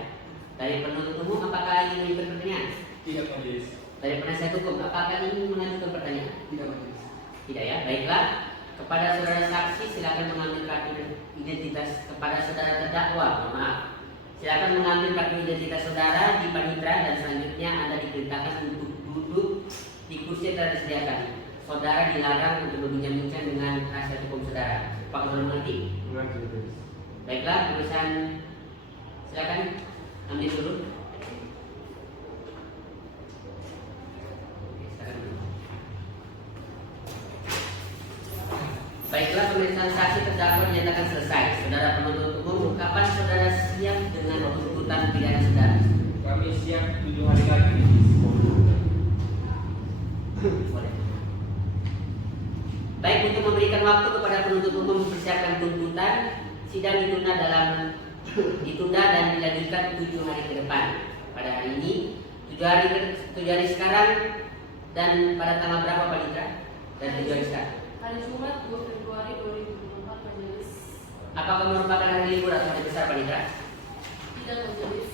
Dari penuntut umum, apakah ingin mengajukan pertanyaan? Tidak, Majelis. Dari penasihat hukum, apakah ingin mengajukan pertanyaan? Tidak majelis. Tidak ya. Baiklah. Kepada saudara saksi, silakan mengambil kartu identitas. Kepada saudara terdakwa, maaf. Silakan mengambil kartu identitas saudara di panitra dan selanjutnya Anda diperintahkan untuk duduk di kursi yang telah disediakan. Saudara dilarang untuk berbincang-bincang dengan penasihat hukum saudara. Apakah saudara mengerti? Mengerti, Majelis. Baiklah, tulisan silakan ambil dulu. Baiklah, pemeriksaan saksi terdakwa dinyatakan selesai. Saudara penuntut umum, kapan saudara siap dengan tuntutan pidana saudara? siap 7 hari lagi. Boleh. Baik, untuk memberikan waktu kepada penuntut umum mempersiapkan tuntutan, sidang ditunda dan dilanjutkan 7 hari ke depan. Pada hari ini, 7 hari sekarang, dan pada tanggal berapa Pak Litra? Dan 7 hari sekarang. Hari Jumat 2 Februari 2024 majelis. Apakah merupakan hari libur atau hari besar Pak Litra? Tidak majelis.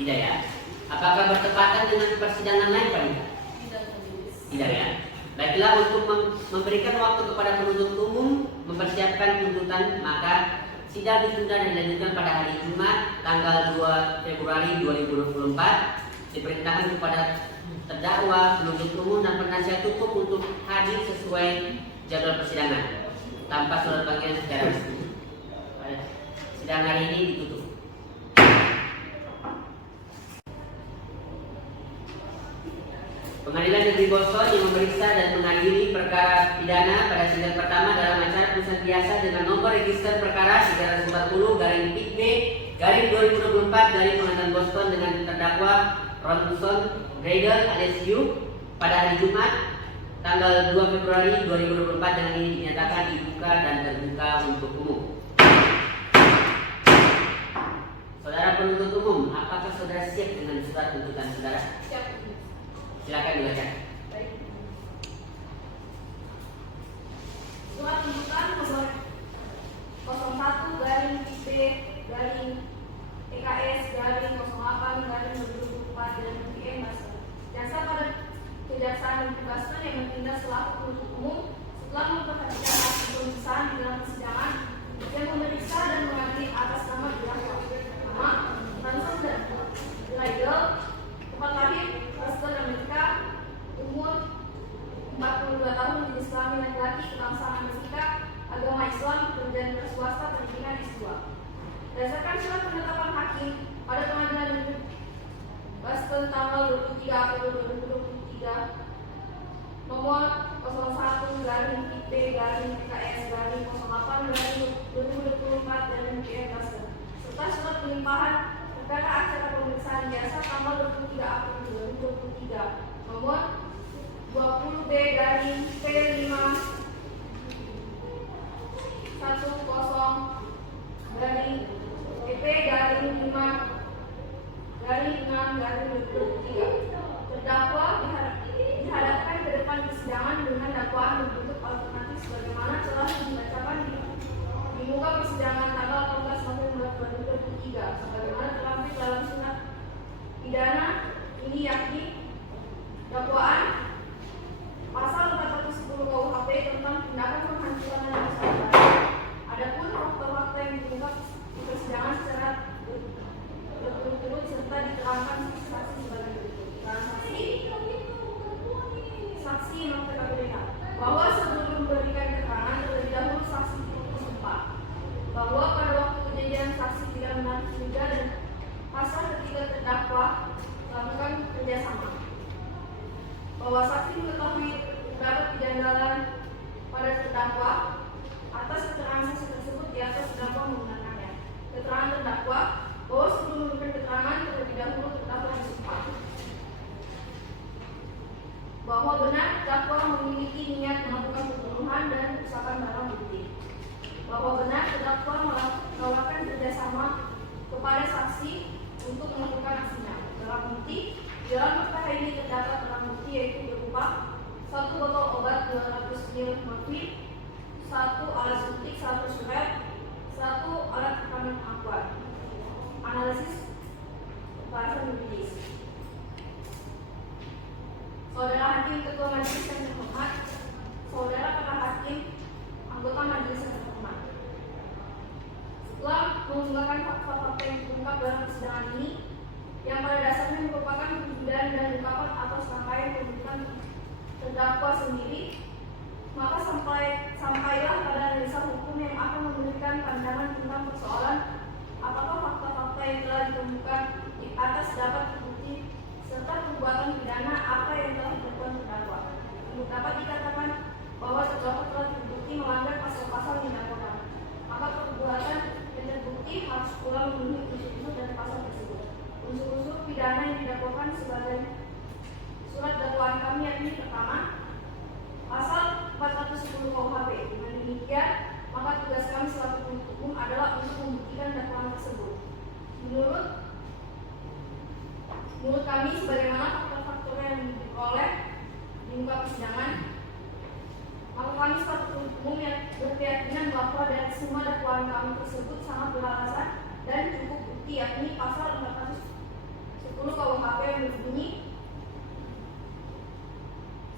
Tidak ya. Apakah bertepatan dengan persidangan lain Pak Litra? Tidak majelis. Tidak ya. Baiklah, untuk memberikan waktu kepada penuntut umum mempersiapkan tuntutan, maka sidang ditunda dan dilanjutkan pada hari Jumat tanggal 2 Februari 2024. Diperintahkan kepada terdakwa, penuntut umum dan penasihat hukum untuk hadir sesuai jadwal persidangan tanpa surat panggilan secara resmi. Sidang hari ini ditutup. Pengadilan Negeri Boston yang memeriksa dan mengadili perkara pidana pada sidang pertama dalam acara putusan biasa dengan nomor register perkara 340-PIB-2024 dari Pengadilan Boston dengan terdakwa Ronson Gradle alias Yu pada hari Jumat tanggal 2 Februari 2024 dengan ini dinyatakan dibuka dan terbuka untuk umum. Saudara penuntut umum, apakah saudara siap dengan surat tuntutan saudara? Siap. Silakan dibaca. Baik. Surat tuntutan nomor 01/PB/EKS/08/2024 jaksa pada Kejaksaan Negeri Boston yang bertindak selaku penuntut umum setelah memperhatikan hasil pemeriksaan di dalam persidangan yang memeriksa dan mengadili atas nama terdakwa pertama Ronson Gradle, tempat lahir Boston, Amerika, umur 42 tahun, jenis kelamin laki-laki, kebangsaan Amerika, agama Islam, pekerjaan swasta, pendidikan S2. Berdasarkan surat penetapan hakim pada Pengadilan Negeri Boston tanggal 23 April 2023 nomor 01/IP/PKS/08/2024 Boston, serta surat pelimpahan perkara acara pemeriksaan biasa tanggal 23 April 2023 nomor 20B/10/EP/5/6/2023. Terdakwa dihadapkan ke depan persidangan dengan dakwaan berbentuk alternatif sebagaimana telah dibacakan di muka persidangan tanggal 18 November 2023 sebagaimana terlampir dalam surat pidana ini, yakni dakwaan pasal 410 KUHP tentang tindakan penghancuran dan rusak. Adapun fakta-fakta yang diungkap di persidangan secara berturut-turut serta diterangkan saksi sebagai berikut. Saksi Nokta KPK bahwa sebelum memberikan keterangan terlebih dahulu saksi bersumpah bahwa pada waktu kejadian saksi tidak menarik juga dan pasal ketiga terdakwa melakukan kerjasama, bahwa saksi mengetahui terdapat kejanggalan pada terdakwa atas keterangan saksi tersebut di atas terdakwa menggunakannya. Keterangan terdakwa bahwa sebelum memberikan keterangan terlebih dahulu terdakwa bersumpah bahwa benar terdakwa memiliki niat melakukan pembunuhan dan perusakan barang bukti, bahwa benar terdakwa melakukan kerjasama kepada saksi untuk melakukan aksinya. Barang bukti dalam perkara ini terdapat barang bukti yaitu berupa 1 botol obat 200 ml morfin, 1 alat suntik, 1 surat, 1 alat rekaman akuat. Analisis bahasa juridis. Saudara Hakim Ketua Majelis yang terhormat, Saudara para Hakim, anggota Majelis yang terhormat. Setelah mengungkapkan fakta-fakta yang terungkap dalam persidangan ini, yang pada dasarnya merupakan penjelasan dan ungkapan atau rangkaian penuntutan terdakwa sendiri, maka sampailah pada analisa hukum yang akan memberikan pandangan tentang persoalan apakah fakta-fakta yang telah ditemukan di atas dapat terbukti serta perbuatan pidana apa yang telah dilakukan terdakwa. Dapat dikatakan bahwa terdakwa telah terbukti melanggar pasal-pasal yang didakwakan, maka perbuatan yang terbukti harus pula memenuhi unsur-unsur dari pasal tersebut. unsur-unsur pidana yang didakwakan sebagai surat dakwaan kami, yakni pertama, pasal 410 KUHP. Dengan demikian, maka tugas kami selaku penuntut umum adalah untuk membuktikan dakwaan tersebut. Menurut kami, sebagaimana faktor-faktor yang diperoleh di muka persidangan, maka kami selaku penuntut umum yang berkeyakinan bahwa dari semua dakwaan kami tersebut sangat beralasan dan cukup bukti, yakni pasal 410 KUHP yang berbunyi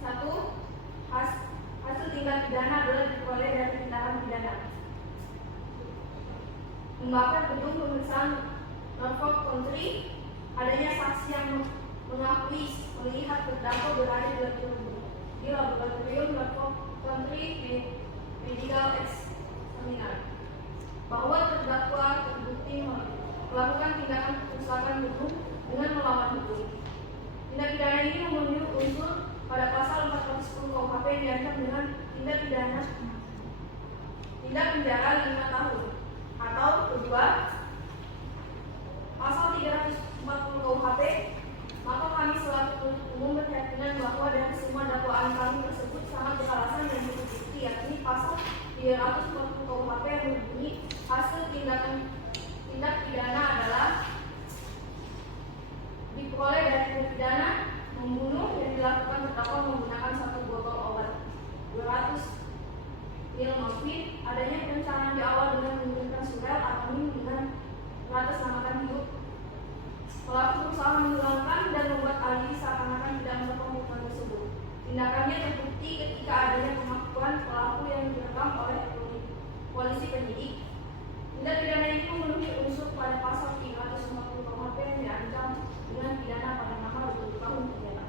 1. Hasil tindak pidana adalah diperoleh dari tindakan pidana. Membakar gedung pemeriksaan Norfolk Country, adanya saksi yang mengakui melihat terdakwa berada di laboratorium Norfolk Country Medical Examiner, bahwa terdakwa terbukti melakukan tindakan perusakan gedung dengan melawan hukum. Tindak pidana ini memenuhi unsur pada pasal 410 KUHP yang diancam dengan tindak pidana tindak penjara 5 tahun, atau kedua, pasal 340 KUHP, maka kami selaku penuntut umum berkeyakinan bahwa dari semua dakwaan kami tersebut sangat beralasan dan cukup bukti, yakni pasal 340 KUHP yang berbunyi hasil tindak pidana adalah diperoleh dari tindak pidana membunuh yang dilakukan terdakwa menggunakan 1 botol obat 200 ml morfin, adanya perencanaan di awal dengan menggunakan surel atau min dengan mengatasnamakan hidup. Pelaku berusaha menghilangkan dan membuat alibi seakan-akan tidak melakukan pembunuhan tersebut. Tindakannya terbukti ketika adanya pengakuan pelaku yang direkam oleh polisi penyidik. Tindak pidana ini memenuhi unsur pada pasal 350 KUHP yang diancam dengan pidana pada nama 20 tahun penjara.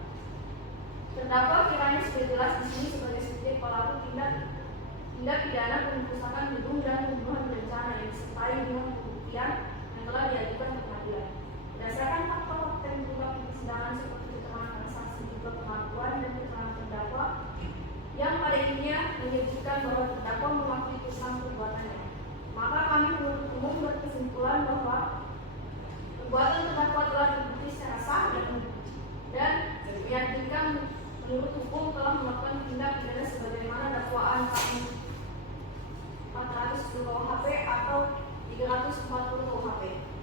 Terdakwa kiranya sudah jelas di sini sebagai subjek pelaku tindak pidana perusakan gedung dan pembunuhan berencana yang disertai dengan pembuktian yang telah diajukan ke pengadilan. Berdasarkan fakta-fakta yang terungkap di persidangan seperti keterangan saksi, juga pengakuan dan keterangan terdakwa yang pada intinya menyebutkan bahwa terdakwa mengakui tentang perbuatannya, maka kami penuntut umum berkesimpulan bahwa perbuatan terdakwa telah terbukti secara sah dan meyakinkan menurut hukum telah melakukan tindak pidana sebagaimana dakwaan kami 410 KUHP atau 340 KUHP.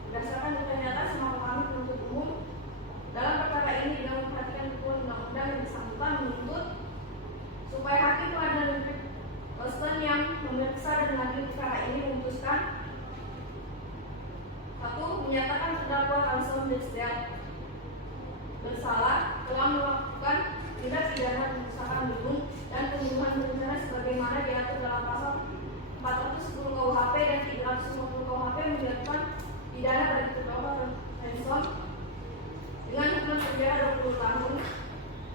Berdasarkan data nyata, maka kami penuntut umum dalam perkara ini dengan memperhatikan ketentuan undang-undang yang bersangkutan menuntut supaya hakim pengadilan negeri Boston yang memeriksa dan mengadili perkara ini memutuskan 1. Menyatakan terdakwa Alison Drysdale bersalah telah melakukan tindak pidana perusakan gedung dan pembunuhan berencana sebagaimana diatur dalam pasal 410 KUHP dan 350 KUHP, menjatuhkan pidana bagi terdakwa Alison dengan hukuman penjara 20 tahun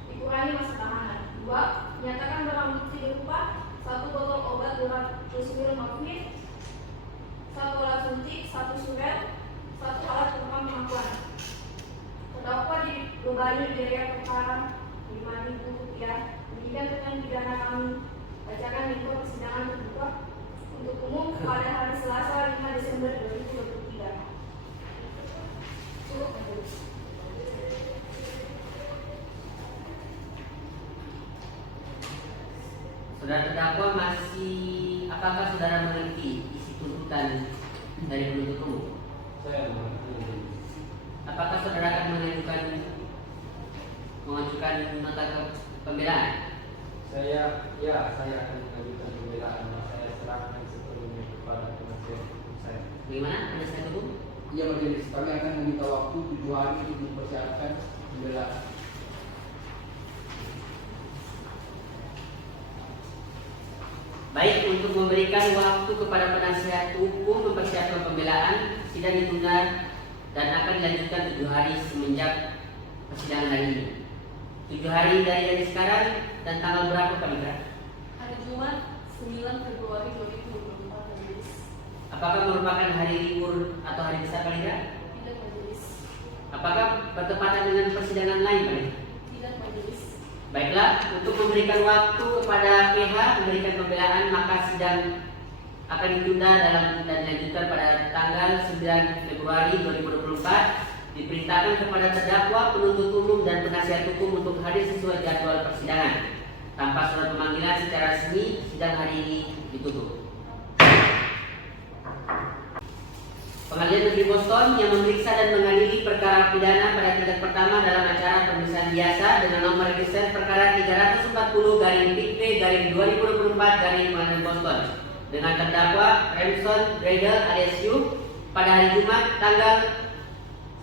dikurangi masa tahanan. 2. Menyatakan barang bukti berupa 1 botol obat 200 ml morfin, 1 alat suntik, 1 surel, 1 alat perekam pengakuan. Terdakwa dibebani biaya perkara Rp5.000. Demikian dengan pidana kami bacakan di muka persidangan terbuka untuk umum pada hari Selasa 5 Desember 2023. Cukup, Majelis. Saudara terdakwa apakah saudara mengerti isi tuntutan dari penuntut umum? Saya mengerti. Apakah saudara akan mengajukan nota pembelaan? Saya akan mengajukan pembelaan. Saya serahkan sepenuhnya kepada penasihat hukum saya. Bagaimana penasihat hukum? Ya Majelis, kami akan meminta waktu 7 hari untuk mempersiapkan pembelaan. Baik, untuk memberikan waktu kepada penasihat hukum mempersiapkan pembelaan, sidang ditunda dan akan dilanjutkan 7 hari semenjak persidangan hari ini. 7 hari dari sekarang dan tanggal berapa Pak Mitra? Hari Jumat 9 Februari 2024, Majelis. Apakah merupakan hari libur atau hari besar Pak Mitra? Tidak, Majelis. Apakah bertepatan dengan persidangan lain Pak Mitra? Tidak, Majelis. Baiklah, untuk memberikan waktu kepada pihak memberikan pembelaan, maka sidang akan ditunda dan dilanjutkan pada tanggal 9 Februari 2024 diperintahkan kepada terdakwa, penuntut umum, dan penasihat hukum untuk hadir sesuai jadwal persidangan. Tanpa surat pemanggilan secara resmi, sidang hari ini ditutup. Pengadilan Negeri Boston yang memeriksa dan mengadili perkara pidana pada tingkat pertama dalam acara pemeriksaan biasa dengan nomor register perkara 340-PP-2024 Pengadilan Boston dengan terdakwa Remson Bradel alias Yu pada hari Jumat tanggal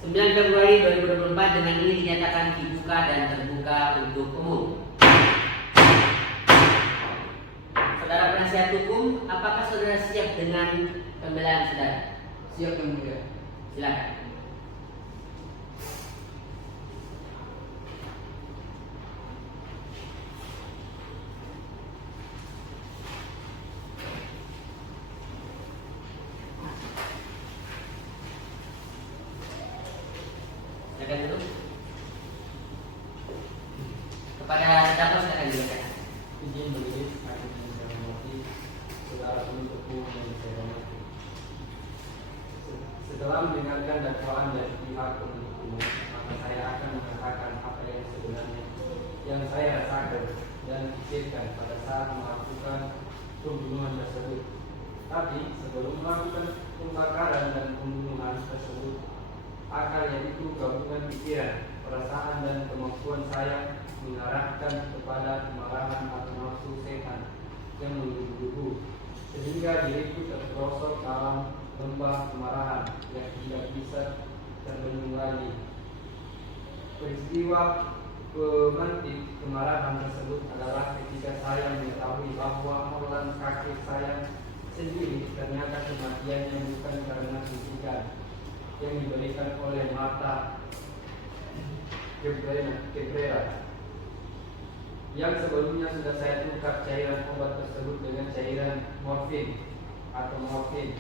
9 Februari 2024 dengan ini dinyatakan dibuka dan terbuka untuk umum. Saudara penasihat hukum, apakah saudara siap dengan pembelaan saudara? Siap yang mulia. Silakan. Silakan dulu. Kepada terdakwa silakan silakan. Izin majelis hakim yang saya hormati, saudara penuntut umum yang saya hormati. Setelah mendengarkan dakwaan dari pihak penuntut umum, maka saya akan mengatakan apa yang sebenarnya yang saya rasakan dan pikirkan pada saat melakukan pembunuhan tersebut. Tapi sebelum melakukan pembakaran dan pembunuhan tersebut, akarnya itu gabungan pikiran, perasaan dan kemampuan saya mengarahkan kepada kemarahan atau nafsu setan yang menggebu-gebu, sehingga diriku terperosok dalam lembah kemarahan yang tidak bisa terbendung lagi. Peristiwa pemantik kemarahan tersebut adalah ketika saya mengetahui bahwa Orlan kakek saya sendiri ternyata kematiannya bukan karena suntikan yang diberikan oleh Martha Cabrera yang sebelumnya sudah saya tukar cairan obat tersebut dengan cairan morfin atau morfin.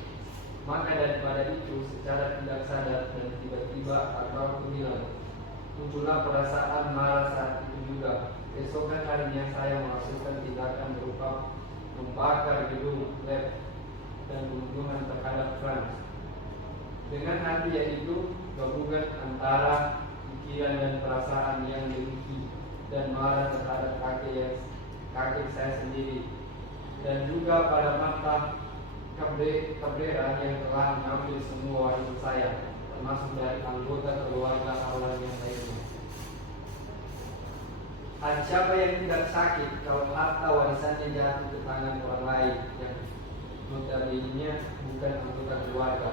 Maka daripada itu secara tidak sadar dan tiba-tiba atau hilang muncullah perasaan marah saat itu juga. Keesokan harinya saya melakukan tindakan berupa membakar gedung lab dan pembunuhan terhadap Franz. Dengan hati yaitu gabungan antara pikiran dan perasaan yang dengki dan marah terhadap kakek saya sendiri, dan juga pada mata Cabrera yang telah mengambil semua warisan saya, termasuk dari anggota keluarga Orlan yang lainnya. Siapa yang tidak sakit kalau harta warisannya jatuh ke tangan orang lain yang notabene bukan anggota keluarga?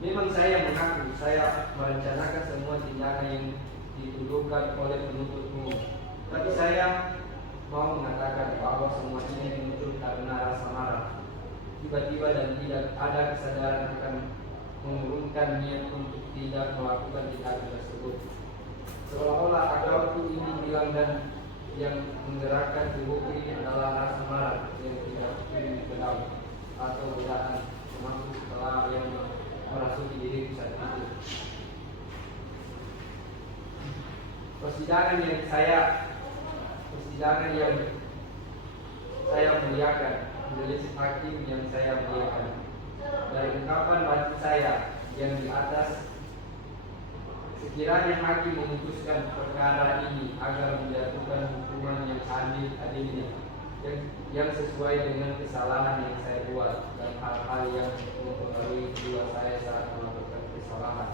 Memang saya mengaku saya merencanakan semua tindakan yang dituduhkan oleh penuntut umum, tapi saya mau mengatakan bahwa semua ini muncul karena rasa marah tiba-tiba dan tidak ada kesadaran akan mengurungkan niat untuk tidak melakukan tindakan tersebut. Seolah-olah akalku ini bilang dan yang menggerakkan tubuhku ini adalah rasa marah yang tidak dikenal atau godaan termasuk setelah yang merasuki diriku saat itu. Persidangan yang saya muliakan, majelis hakim yang saya muliakan, dari ungkapan batu saya yang di atas, sekiranya hakim memutuskan perkara ini agar menjatuhkan hukuman yang adil-adilnya, yang sesuai dengan kesalahan yang saya buat dan hal-hal yang mempengaruhi jiwa saya saat melakukan kesalahan.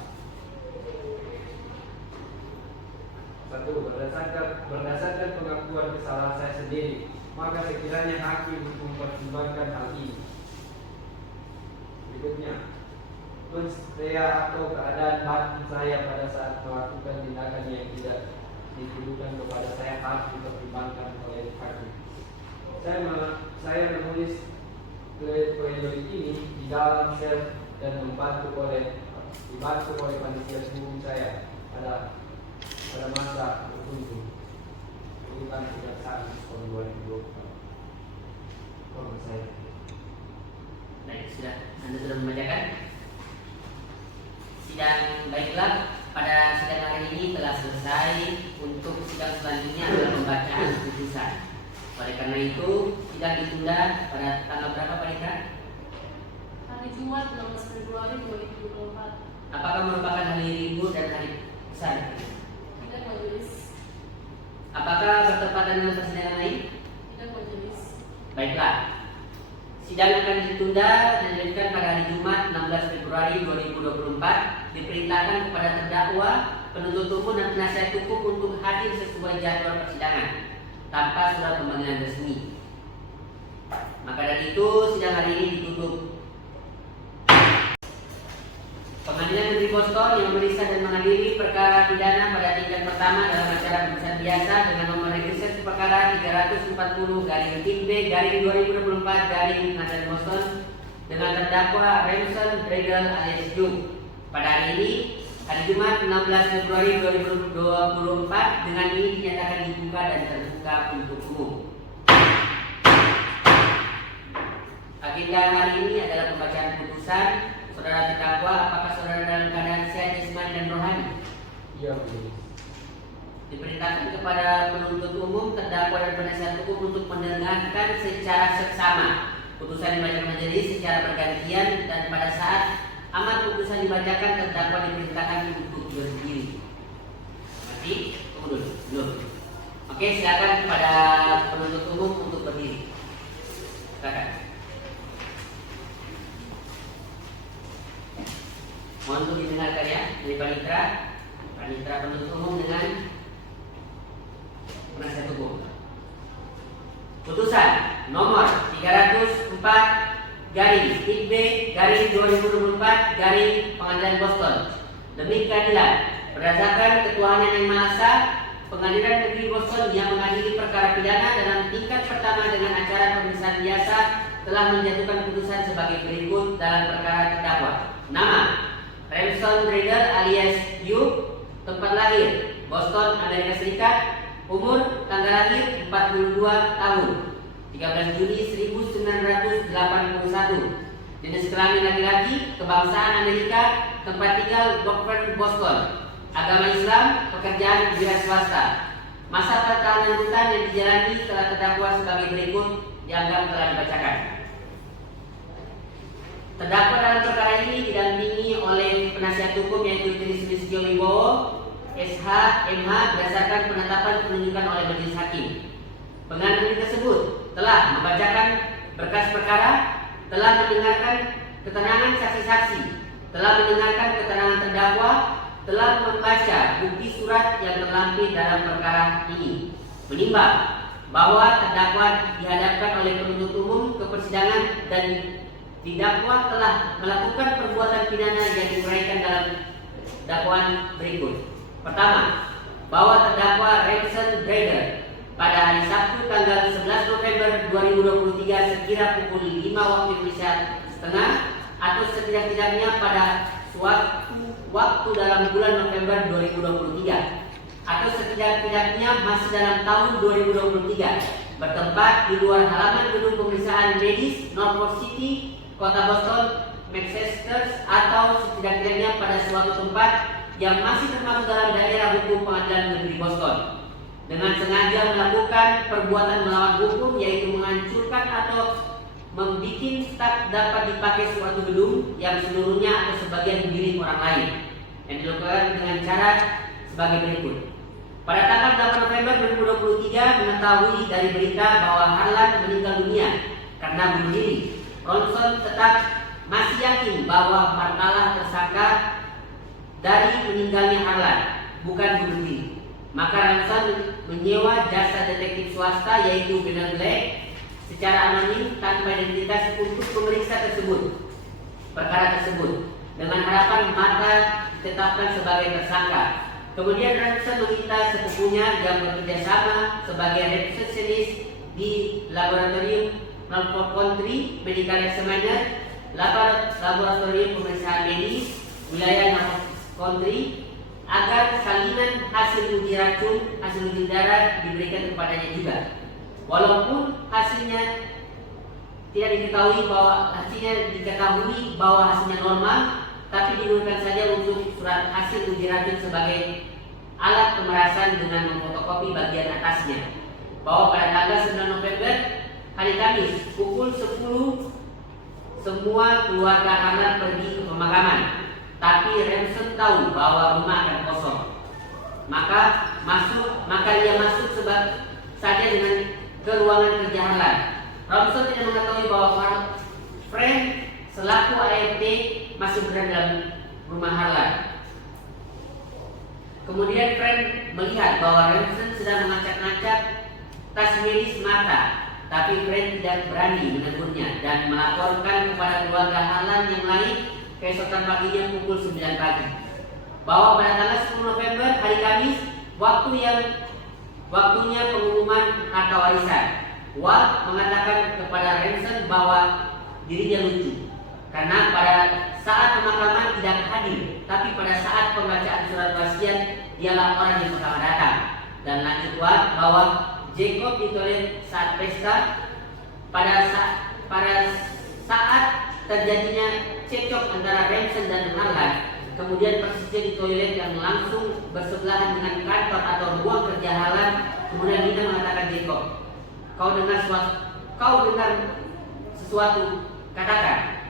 1. Berdasarkan pengakuan kesalahan saya sendiri, maka sekiranya hakim mempertimbangkan hal ini. Berikutnya, saya atau keadaan batin saya pada saat melakukan tindakan yang tidak dituduhkan kepada saya harus dipertimbangkan oleh hakim. Saya menulis pledoi ini di dalam sel dan dibantu oleh panitia hukum saya pada masa berkunjung bukan kejaksaan tahun 2020. Kalau saya Baik, Anda sudah membacakan sidang. Baiklah, pada sidang hari ini telah selesai. Untuk sidang selanjutnya adalah pembacaan putusan. Oleh karena itu, sidang ditunda pada tanggal berapa Pak Dika? Hari Jumat 16 Februari 2024. Apakah merupakan hari libur dan hari besar? Tidak, majelis. Apakah bertepatan dengan persidangan lain? Tidak, majelis. Baiklah. Sidang akan ditunda dan dilanjutkan pada hari Jumat 16 Februari 2024. Diperintahkan kepada terdakwa, penuntut umum dan penasihat hukum untuk hadir sesuai jadwal persidangan tanpa surat pemanggilan resmi. Maka dari itu sidang hari ini ditutup. Pengadilan Negeri Boston yang memeriksa dan mengadili perkara pidana pada tingkat pertama dalam acara pemeriksaan biasa dengan nomor registrasi perkara 340-B-2024 Pengadilan Boston dengan terdakwa Remson Bredel alias Jung pada hari ini, hari Jumat 16 Februari 2024. Dengan ini dinyatakan dibuka dan terbuka untuk umum. Agenda hari ini adalah pembacaan putusan. Saudara terdakwa, apakah saudara dalam keadaan sehat jasmani dan rohani? Iya, majelis. Diperintahkan kepada penuntut umum, terdakwa dan penasihat hukum untuk mendengarkan secara seksama putusan dibacakan majelis secara bergantian, dan pada saat amar putusan dibacakan, terdakwa diperintahkan untuk berdiri. Nanti tunggu dulu. Oke, silakan kepada penuntut umum untuk berdiri. Silakan. Mohon untuk didengarkan ya dari panitera penuntut umum dengan penasihat hukum. Putusan nomor 304/B/2024 Pengadilan Boston demi keadilan berdasarkan ketuhanan yang Maha Esa, Pengadilan Negeri Boston yang mengadili perkara pidana dalam tingkat pertama dengan acara pemeriksaan biasa telah menjatuhkan putusan sebagai berikut dalam perkara terdakwa. Nama: Remson Bredel alias Yu. Tempat lahir: Boston, Amerika Serikat. Umur, tanggal lahir 42 tahun, 13 Juni 1981. Jenis kelamin laki-laki, kebangsaan Amerika. Tempat tinggal Brockford, Boston. Agama Islam, pekerjaan wira swasta. Masa pertahanan rutan yang dijalani setelah terdakwa sebagai berikut dianggap telah dibacakan. Terdakwa dalam perkara ini didampingi oleh penasihat hukum yaitu Tris Rizky Wibowo, SH, MH berdasarkan penetapan penunjukan oleh majelis hakim. Pengadilan tersebut telah membacakan berkas perkara, telah mendengarkan keterangan saksi-saksi, telah mendengarkan keterangan terdakwa, telah membaca bukti surat yang terlampir dalam perkara ini. Menimbang bahwa terdakwa dihadapkan oleh penuntut umum ke persidangan dan didakwa telah melakukan perbuatan pidana yang diuraikan dalam dakwaan berikut. Pertama, bahwa terdakwa Remson Bredel pada hari Sabtu tanggal 11 November 2023 sekira pukul 5 waktu Indonesia setengah atau setidak-tidaknya pada suatu waktu dalam bulan November 2023 atau setidak-tidaknya masih dalam tahun 2023 bertempat di luar halaman gedung pemeriksaan medis Norfolk City, Kota Boston, Massachusetts, atau setidak-tidaknya pada suatu tempat yang masih termasuk dalam daerah hukum Pengadilan Negeri Boston dengan sengaja melakukan perbuatan melawan hukum, yaitu menghancurkan atau membuat tak dapat dipakai suatu gedung yang seluruhnya atau sebagian milik orang lain yang dilakukan dengan cara sebagai berikut. Pada tanggal 8 November 2023 mengetahui dari berita bahwa Harlan meninggal dunia karena bunuh diri, Remson tetap masih yakin bahwa Martalah tersangka dari meninggalnya Harlan, bukan bunuh diri. Maka Remson menyewa jasa detektif swasta yaitu Bernard Black secara anonim tanpa identitas untuk memeriksa perkara tersebut dengan harapan Marta ditetapkan sebagai tersangka. Kemudian Remson meminta sepupunya yang bekerja sama sebagai resepsionis di laboratorium Norfolk Country Medical Examiner, laboratorium pemeriksaan medis wilayah Norfolk Country, agar salinan hasil uji racun, hasil uji darah diberikan kepadanya juga. Walaupun hasilnya tidak diketahui bahwa hasilnya normal, tapi digunakan saja untuk surat hasil uji racun sebagai alat pemerasan dengan memfotokopi bagian atasnya. Bahwa pada tanggal 9 November hari Kamis pukul 10 semua keluarga Harlan pergi ke pemakaman. tapi Ransom tahu bahwa rumah akan kosong. Maka dia masuk saja dengan ke ruangan kerja Harlan. Ransom tidak mengetahui bahwa Frank selaku ART masih berada dalam rumah Harlan. Kemudian Frank melihat bahwa Ransom sedang mengacak-ngacak tas medis Martha, tapi Frank tidak berani menegurnya dan melaporkan kepada keluarga Harlan yang lain keesokan paginya pukul 9 pagi bahwa pada tanggal 10 November hari Kamis waktunya pengumuman harta warisan. Walt mengatakan kepada Ransom bahwa dirinya lucu karena pada saat pemakaman tidak hadir, tapi pada saat pembacaan surat wasiat dialah orang yang pertama datang. Dan lanjut Walt bahwa Jacob di toilet saat pesta pada saat terjadinya cekcok antara Ransom dan Harlan, kemudian persisnya di toilet yang langsung bersebelahan dengan kantor atau ruang kerja Harlan. Kemudian Lina mengatakan Jacob, kau dengar sesuatu, katakan.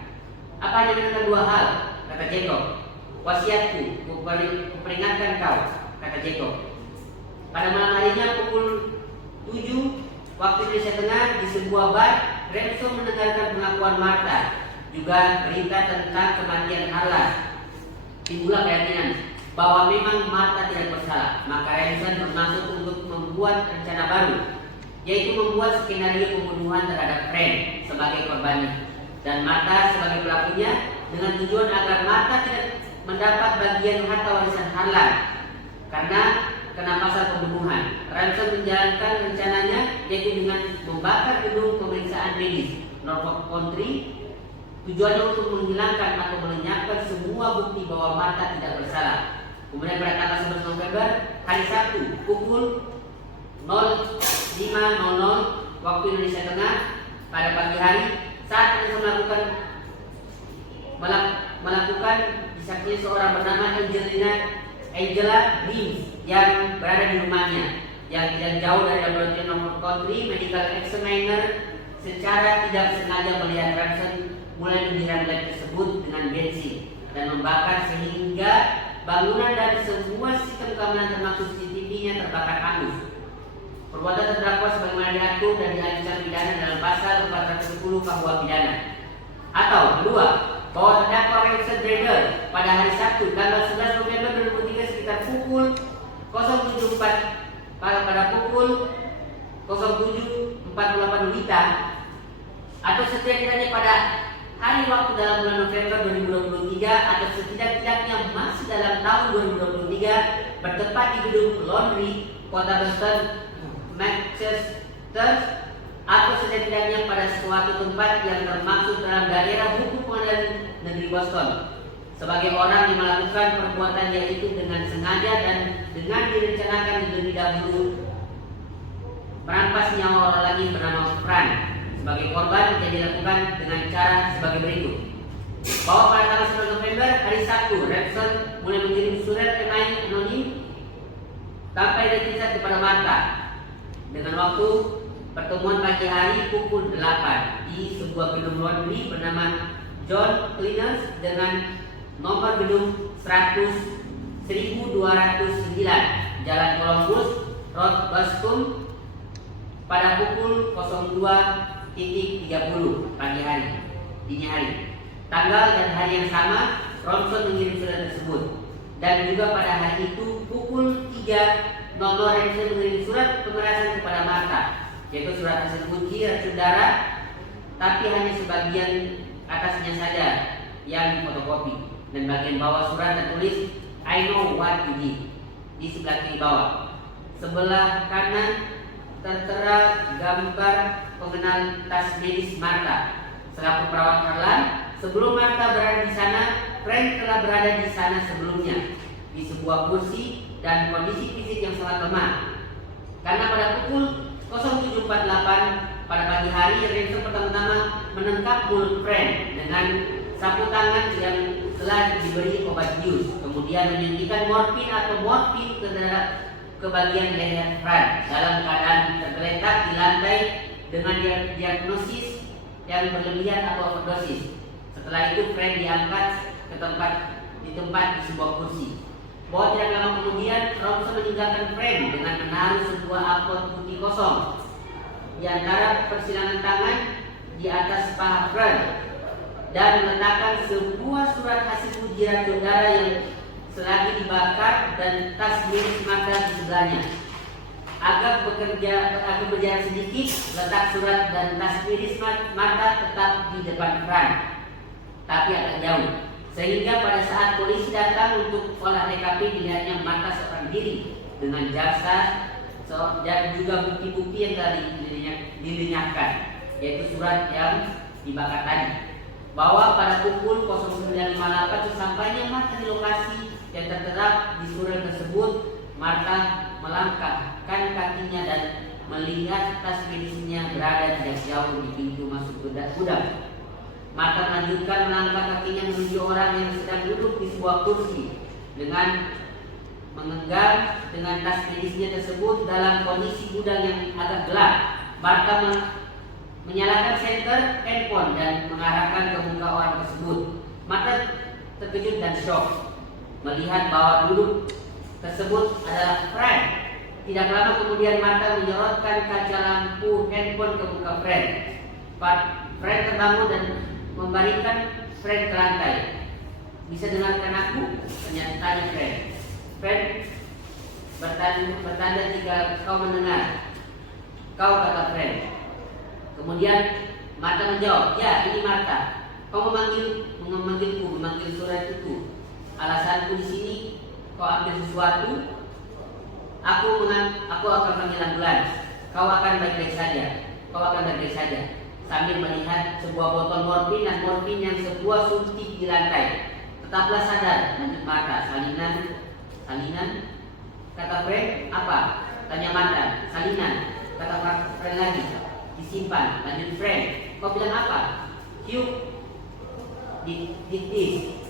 Apa hanya mendengar dua hal, kata Jacob. Wasiatku, kuperingatkan kau, kata Jacob. Pada malam harinya pukul 7 waktu Indonesia Tengah di sebuah bar, Ransom mendengarkan pengakuan Martha, juga berita tentang kematian Harlan. Timbullah keyakinan bahwa memang Martha tidak bersalah. Maka Ransom bermaksud untuk membuat rencana baru, yaitu membuat skenario pembunuhan terhadap Frank sebagai korbannya dan Martha sebagai pelakunya, dengan tujuan agar Martha tidak mendapat bagian harta warisan Harlan karena kena pasal pembunuhan. Ransom menjalankan rencananya, yaitu dengan membakar gedung pemeriksaan medis Norfolk Country. Tujuannya untuk menghilangkan atau melenyapkan semua bukti bahwa Martha tidak bersalah. Kemudian pada tanggal 11 November hari Sabtu pukul 05.00 waktu Indonesia Tengah pada pagi hari, saat Ransom melakukan disakiti seorang bernama Angela Beams yang berada di rumahnya yang tidak jauh dari laboratorium Norfolk Country. Medical Examiner secara tidak sengaja melihat Ransom mulai menyiram lab tersebut dengan bensin dan membakar sehingga bangunan dan semua sistem keamanan termasuk CCTV-nya terbakar hangus. Perbuatan terdakwa sebagaimana diatur dan diancam pidana dalam pasal 410 KUH pidana. Atau kedua, bahwa terdakwa Ransom Drader pada hari Sabtu tanggal 11 November 2003 sekitar pukul 07.48 pada pukul 07.48 WITA atau setidak-tidaknya pada hari waktu dalam bulan November 2023 atau setidak-tidaknya masih dalam tahun 2023 bertempat di gedung Laundry Kota Boston, Manchester, atau setidak-tidaknya pada suatu tempat yang termaksud dalam daerah hukum pengadilan negeri Boston sebagai orang yang melakukan perbuatan yaitu dengan sengaja dan dengan direncanakan lebih dahulu merampas nyawa orang lagi bernama Frank sebagai korban yang dilakukan dengan cara sebagai berikut. Bahwa pada tanggal 9 November hari Sabtu, Ransom mulai mengirim surat email anonim tanpa identitas kepada Martha dengan waktu pertemuan pagi hari pukul 8 di sebuah gedung laundry bernama John Cleaners dengan nomor gedung 1209 Jalan Columbus Road, Boston pada pukul 02.30 pagi hari, dini hari. Tanggal dan hari yang sama, Ransom mengirim surat tersebut. Dan juga pada hari itu pukul 3.00 Ransom mengirim surat pemerasan kepada Martha, yaitu surat tersebut diracun darah, tapi hanya sebagian atasnya saja yang difotokopi, dan bagian bawah surat tertulis I know what you did di sebelah kiri bawah. Sebelah kanan tertera gambar pengenal tas medis Martha selaku perawat Harlan. Sebelum Martha berada di sana, Frank telah berada di sana sebelumnya di sebuah kursi dan kondisi fisik yang sangat lemah. Karena pada pukul 07.48 pada pagi hari, Ransom pertama-tama menangkap mulut Frank dengan sapu tangan yang telah diberi obat bius, kemudian menyuntikkan morfin ke bagian leher Frank dalam keadaan tergeletak di lantai dengan diagnosis yang berlebihan atau overdosis. Setelah itu Frank diangkat ke tempat di tempat di sebuah kursi. Bahwa tidak lama kemudian Robson meninggalkan Fred dengan menaruh sebuah amplop putih kosong di antara persilangan tangan di atas paha Fred dan meletakkan sebuah surat hasil ujian saudara yang selagi dibakar dan tas milik Martha di sebelahnya. Agak berjarak sedikit, letak surat dan tas milik Martha tetap di depan Fred, tapi agak jauh. Sehingga pada saat polisi datang untuk olah TKP dilihatnya Martha seorang diri dengan jasad dan juga bukti-bukti yang telah dilenyapkan, yaitu surat yang dibakar tadi. Bahwa pada pukul 09.58 sesampainya Martha di lokasi yang tertera di surat tersebut, Martha melangkahkan kakinya dan melihat tas medisnya berada tidak jauh di pintu masuk gudang. Martha melanjutkan melangkah kakinya menuju orang yang sedang duduk di sebuah kursi dengan menggenggam dengan tas medisnya tersebut dalam kondisi gudang yang agak gelap. Martha menyalakan senter handphone dan mengarahkan ke muka orang tersebut. Martha terkejut dan shock melihat bahwa duduk tersebut adalah Fred. Tidak lama kemudian Martha menyorotkan kaca lampu handphone ke muka Fred. Fred terbangun dan membaringkan Fred ke lantai. Bisa dengarkan aku? Tanya Fred. Fred bertanda jika kau mendengar. Kau, kata Fred. Kemudian Martha menjawab, ya ini Martha. Kau memanggil surat itu. Alasanku di sini kau ambil sesuatu. Aku akan panggil ambulans. Kau akan baik-baik saja. Sambil melihat sebuah botol morfin dan morfin yang sebuah suntik di lantai. Tetaplah sadar, lanjut Martha. Salinan? Kata Fred. Apa? Tanya Martha. Salinan. Kata Fred lagi. Disimpan. Lanjut Fred. Kau bilang apa? Hugh. Diktis.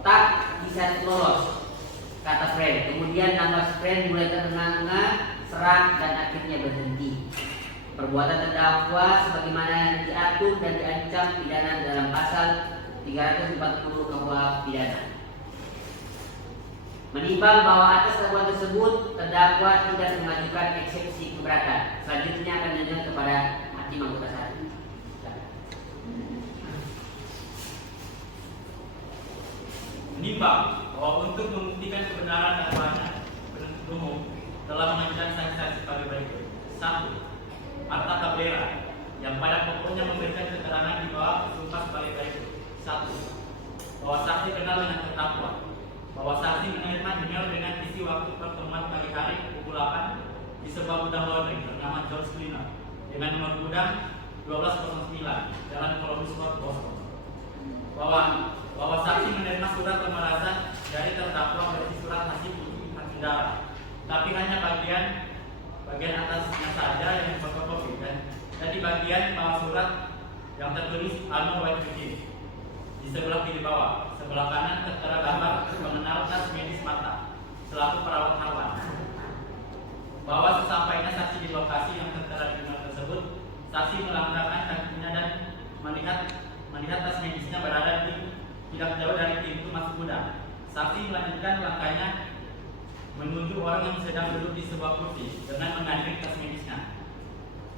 Tak bisa lolos, kata Fred. Kemudian nafas Fred mulai terengah-engah, serak dan akhirnya berhenti. Perbuatan terdakwa sebagaimana diatur dan diancam pidana dalam pasal 340 KUH pidana. Menimbang bahwa atas dakwaan tersebut terdakwa tidak mengajukan eksepsi keberatan. Selanjutnya akan dilanjutkan kepada hakim anggota satu. Menimbang bahwa untuk membuktikan kebenaran dakwaannya, penuntut umum telah mengajukan saksi-saksi pada berikut. 1. Martha Cabrera, yang pada pokoknya memberikan keterangan di bawah sumpah sebagai berikut. 1. Bahwa saksi kenal dengan terdakwa, bahwa saksi menerima email dengan isi waktu pertemuan pagi hari pukul 8 di sebuah gudang laundry bernama George Cleaner dengan nomor gudang 1209 Jalan Columbus Road, Boston. Bahwa saksi menerima surat pemerasan dari terdakwa berisi surat hasil uji hakim darah, tapi hanya bagian atasnya saja yang fotokopi dan di bagian bawah surat yang tertulis Alma White Virgin. Di sebelah kiri bawah, sebelah kanan tertera gambar pengenal tas medis Martha selaku perawat hewan. Bahwa sesampainya saksi di lokasi yang tertera di email tersebut, saksi melangkahkan kakinya dan melihat tas medisnya berada tidak jauh dari pintu masuk gudang. Saksi melanjutkan langkahnya menuju orang yang sedang duduk di sebuah kursi dengan menggandeng tas medisnya.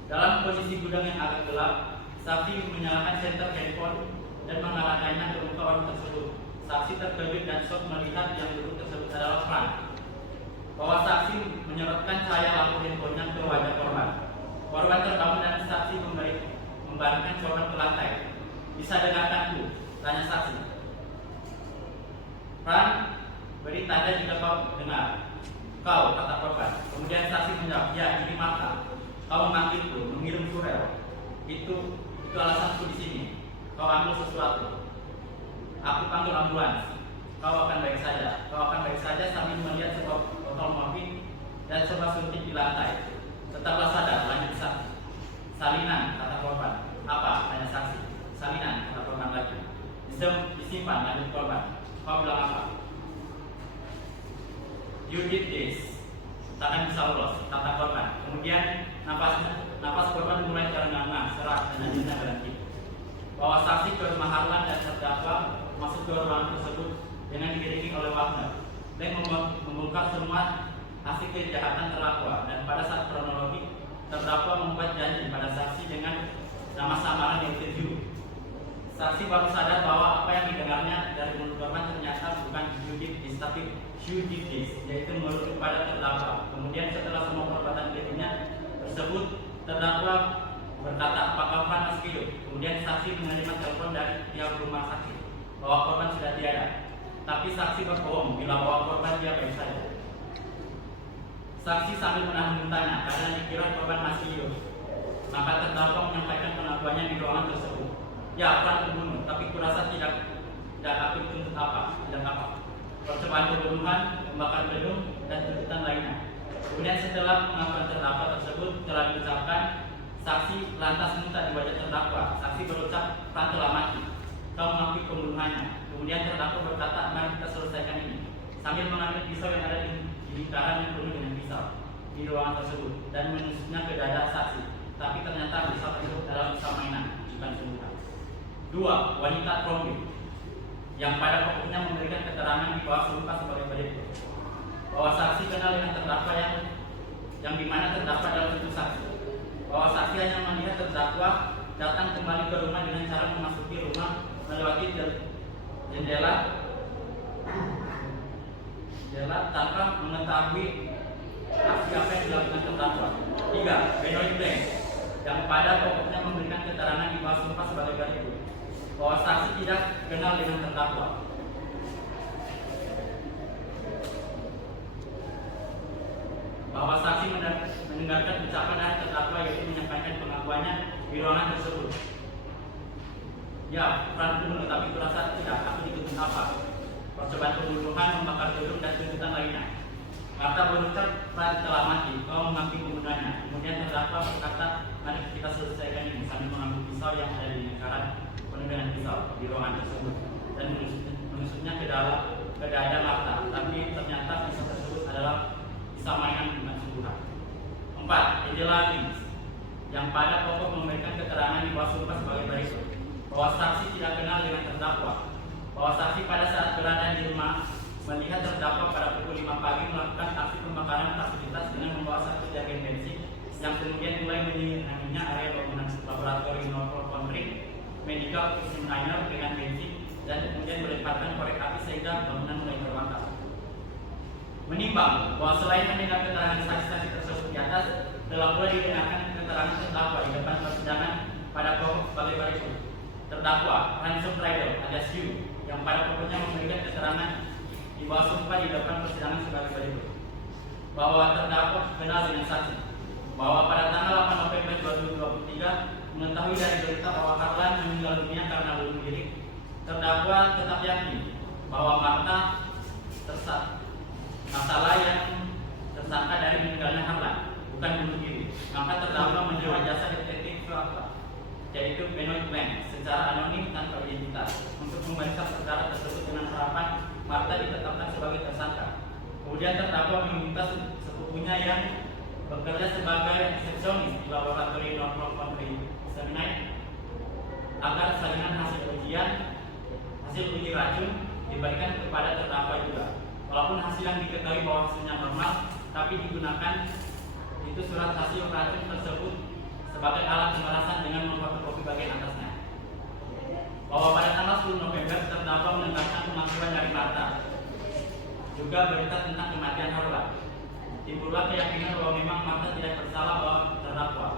Dalam posisi gudang yang agak gelap, saksi menyalakan senter handphone dan mengarahkannya ke muka orang tersebut. Saksi terkejut dan shock melihat yang duduk tersebut adalah Frank. Bahwa saksi menyorotkan cahaya lampu handphonenya ke wajah korban. Korban terbangun dan saksi membaringkan korban ke lantai. Bisa dengarkanku? Tanya saksi. Frank, beri tanda jika kau dengar. Kau, kata korban. Kemudian saksi menjawab, ya ini Martha. Kau memanggilku, mengirim surel. Itu alasanku di sini. Kau ambil sesuatu. Aku panggil ambulans. Kau akan baik saja sambil melihat sebuah botol morfin dan sebuah suntik di lantai. Tetaplah sadar, lanjut saksi. Salinan, kata korban. Apa? Tanya saksi. Salinan, kata korban lagi. Disimpan, lanjut korban. Kau bilang apa? You did this. Takkan bisa lolos, kata korban. Kemudian nafas korban mulai terengah-engah, serak dan akhirnya berhenti. Bahwa saksi ke rumah Harlan dan terdakwa masuk ke ruangan tersebut dengan diiringi oleh Wagner. Leng membongkar semua hasil kejahatan terdakwa, dan pada saat kronologi terdakwa membuat janji pada saksi dengan nama samaran yaitu Ju. Saksi baru sadar bahwa apa yang didengarnya dari mulut korban ternyata bukan Judith, tapi Judith, yaitu menurut kepada terdakwa. Kemudian setelah semua perbuatan dirinya tersebut, terdakwa berkata, "Apakah korban masih hidup?" Kemudian saksi menerima telepon dari pihak rumah sakit bahwa korban sudah tiada. Tapi saksi berbohong bila bahwa korban dia baik saja. Saksi sambil menahan muntahnya karena dikira korban masih hidup. Maka terdakwa menyampaikan pengakuannya di ruangan tersebut. "Ya, Fran pembunuh, tapi kurasa tidak aku tuntut apa, tidak apa. Percobaan pembunuhan, membakar gedung, dan tuntutan lainnya." Kemudian setelah pengakuan terdakwa tersebut telah diucapkan, saksi lantas muntah di wajah terdakwa. Saksi berucap, "Fran telah mati. Kau mengakui pembunuhannya." Kemudian terdakwa berkata, "Mari kita selesaikan ini," sambil mengambil pisau yang ada di lingkaran yang penuh dengan pisau di ruangan tersebut dan menusuknya ke dada saksi. Tapi ternyata pisau tersebut adalah pisau mainan, bukan sungguhan. 2. Wanita Trombi yang pada pokoknya memberikan keterangan di bawah sumpah sebagai berikut. Bahwa saksi kenal dengan terdakwa yang dimana terdakwa dalam itu saksi. Bahwa saksi hanya melihat terdakwa datang kembali ke rumah dengan cara memasuki rumah melewati jendela tanpa mengetahui aksi apa yang dilakukan terdakwa. 3. Benoit Blank yang pada pokoknya memberikan keterangan di bawah sumpah sebagai berikut. Bahwa saksi tidak kenal dengan terdakwa. Bahwa saksi mendengarkan ucapan dari terdakwa yaitu menyampaikan pengakuannya di ruangan tersebut. "Ya, Fran pembunuh, tapi kurasa tidak aku dituntut apa. Percobaan pembunuhan, membakar gedung, dan tuntutan lainnya." Marta berucap, "Fran telah mati, kau mengakui pembunuhannya." Kemudian terdakwa berkata, "Mari kita selesaikan ini," sambil mengambil pisau yang ada di lingkaran penuh dengan pisau di ruangan tersebut dan menusuknya ke dada Marta. Tapi ternyata pisau tersebut adalah pisau mainan bukan sungguhan. 4. Angela Lins yang pada pokok memberikan keterangan di bawah sumpah sebagai berikut. Bahwa saksi tidak kenal dengan terdakwa. Bahwa saksi pada saat berada di rumah melihat terdakwa pada pukul 5 pagi melakukan aksi pembakaran fasilitas dengan membawa satu jerigen bensin yang kemudian mulai menyiraminya area bangunan laboratorium Norfolk Country Medical Examiner dengan bensin dan kemudian melemparkan korek api sehingga bangunan mulai terbakar. Menimbang bahwa selain mendengar keterangan saksi-saksi tersebut di atas, telah pula didengarkan keterangan terdakwa di depan persidangan pada pokok sebagai berikut. Terdakwa Ransom Riddle alias Hugh yang pada pokoknya memberikan keterangan di bawah sumpah di depan persidangan sebagai berikut. Bahwa terdakwa kenal dengan saksi. Bahwa pada tanggal 8 November 2023 mengetahui dari berita bahwa Karlan meninggal dunia karena bunuh diri. Terdakwa tetap yakin bahwa Marta masalah yang tersangka dari meninggalnya Karlan bukan bunuh diri. Maka terdakwa menyewa jasa detektif swasta yaitu Benoit Blank secara anonim tanpa identitas untuk memeriksa perkara tersebut dengan harapan Marta ditetapkan sebagai tersangka. Kemudian terdakwa meminta sepupunya yang bekerja sebagai resepsionis di laboratorium Norfolk Country Examiner agar salinan hasil uji racun diberikan kepada terdakwa juga. Walaupun hasil yang diketahui bahwa hasilnya normal, tapi digunakan itu surat hasil racun tersebut sebagai alat pemerasan dengan memfotokopi bagian atasnya. Bahwa pada tanggal 10 November terdakwa mendengarkan pengakuan dari Marta, juga berita tentang kematian Harlan. Timbullah keyakinan bahwa memang Marta tidak bersalah bahwa terdakwa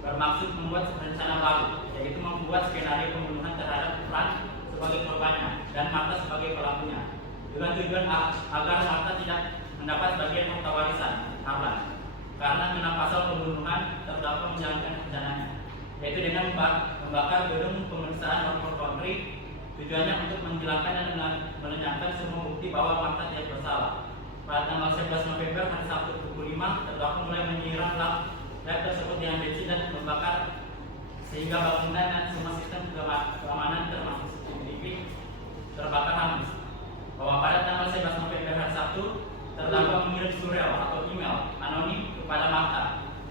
bermaksud membuat rencana baru, yaitu membuat skenario pembunuhan terhadap Fran sebagai korbannya dan Marta sebagai pelakunya, dengan tujuan agar Marta tidak mendapat bagian harta warisan Harlan. Karena kena pasal pembunuhan, terdakwa menjalankan rencananya, yaitu dengan membakar gedung pemeriksaan Norfolk Country. Tujuannya untuk menghilangkan dan melenyapkan semua bukti bahwa Marta tidak bersalah. Pada tanggal 11 November hari Sabtu pukul 5, terdakwa mulai menyiram lab tersebut dengan bensin dan membakar sehingga bangunan dan semua sistem keamanan termasuk CCTV terbakar hangus. Bahwa pada tanggal 11 November hari Sabtu, terdakwa mengirim surel atau email anonim kepada Marta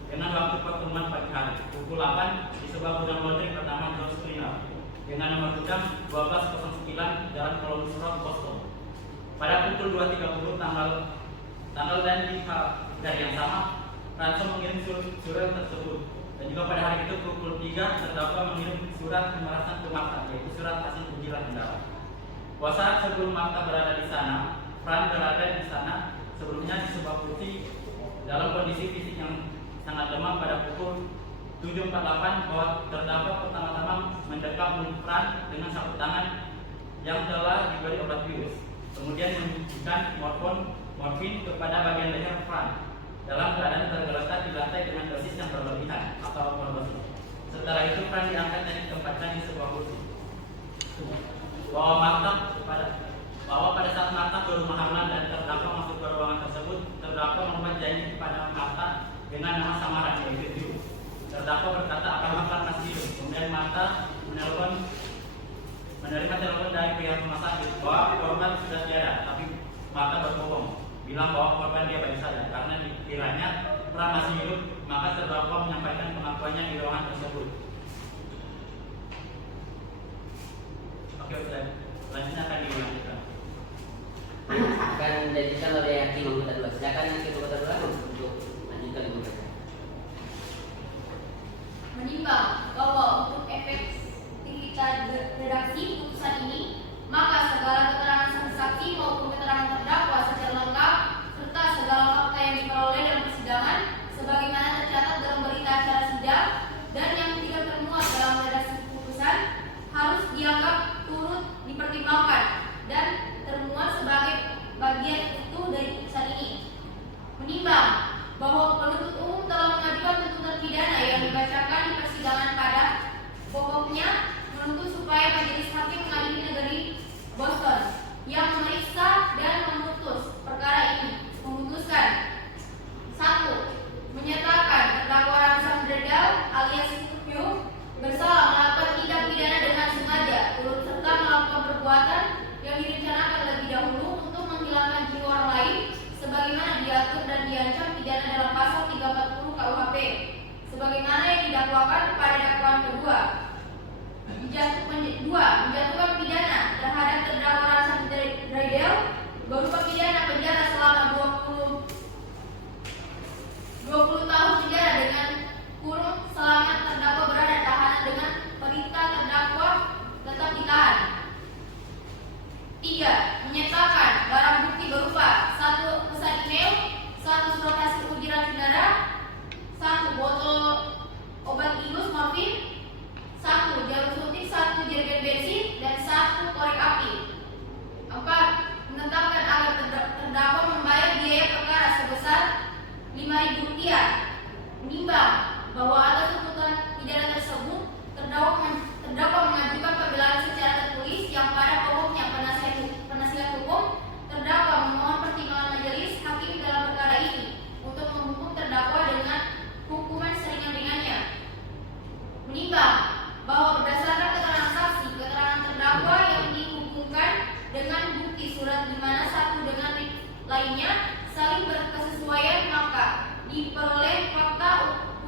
dengan waktu pertemuan pagi hari pukul 8 di sebuah gudang laundry bernama John Springer dengan nomor gudang 1209 Jalan Columbus Road, Boston. pukul 2.30 tanggal dan di hari yang sama, Ransom mengirim surat tersebut. Dan juga pada hari itu pukul 3 terdakwa mengirim surat pemerasan ke Marta, yaitu surat hasil uji pendakwaan. Saat sebelum Marta berada di sana, Fran berada di sana sebelumnya di sebuah kursi dalam kondisi fisik yang sangat lemah pada pukul 7.48 bahwa terdakwa pertama-tama mendekap mulut Fran dengan sapu tangan yang telah diberi obat virus. Kemudian menunjukkan morfin kepada bagian leher Fran dalam keadaan tergeletak di lantai dengan dosis yang berlebihan atau overdosis. Setelah itu Fran diangkat dan ditempatkan di sebuah kursi. Bahwa pada saat Marta ke rumah Harlan dan terdakwa masuk ke ruangan tersebut, terdakwa membuat janji kepada Marta dengan nama samaran yaitu Ju. Terdakwa berkata akan Harlan masih hidup. Kemudian Marta menerima telepon dari pihak rumah sakit bahwa korban sudah tiada, tapi Marta berbohong, bilang bahwa korban dia baik saja. Karena dikiranya Fran masih hidup, maka terdakwa menyampaikan pengakuannya di ruangan tersebut. Oke, selanjutnya akan dilanjutkan. Akan dilanjutkan oleh Hakim Anggota 2. Silakan Hakim Anggota 2 untuk lanjutkan pembacaan. Menimbang bahwa untuk efektivitas redaksi putusan ini, maka segala keterangan saksi maupun keterangan terdakwa secara lengkap serta segala fakta yang diperoleh dalam persidangan sebagaimana tercatat dalam berita acara sidang dan yang tidak termuat dalam redaksi putusan harus dianggap turut dipertimbangkan dan termuat sebagai bagian utuh dari putusan ini. Menimbang bahwa penuntut umum telah mengajukan tuntutan pidana yang dibacakan di persidangan pada pokoknya menuntut supaya majelis hakim mengadili negeri Boston yang memeriksa dan memutus perkara ini memutuskan 1. Menyatakan terdakwa Ransom Dredal alias Q bersalah melakukan tindak pidana dengan sengaja turut serta melakukan perbuatan yang direncanakan lebih dahulu untuk menghilangkan jiwa orang lain sebagaimana diatur dan diancam pidana dalam pasal 340 KUHP sebagaimana yang didakwakan pada dakwaan kedua. 2. Menjatuhkan pidana terhadap terdakwa Ransom Dredal berupa pidana penjara selama 20 tahun penjara dengan kurung selama terdakwa berada tahanan dengan perintah terdakwa tetap ditahan. 3. Menyatakan barang bukti berupa 1 pesan email, 1 surat hasil uji darah, 1 botol obat ilus morfin, 1 jarum suntik, 1 jerigen bensin, dan 1 korek api. 4. Menetapkan agar terdakwa membayar biaya perkara sebesar Rp5.000. Menimbang bahwa atas tuntutan pidana tersebut terdakwa mengajukan pembelaan secara tertulis yang pada pokoknya penasihat hukum terdakwa memohon pertimbangan majelis hakim dalam perkara ini untuk menghukum terdakwa dengan hukuman seringan-ringannya. Menimbang bahwa berdasarkan keterangan saksi, keterangan terdakwa yang dihubungkan dengan bukti surat di mana satu dengan lainnya saling berkesesuaian, maka diperoleh fakta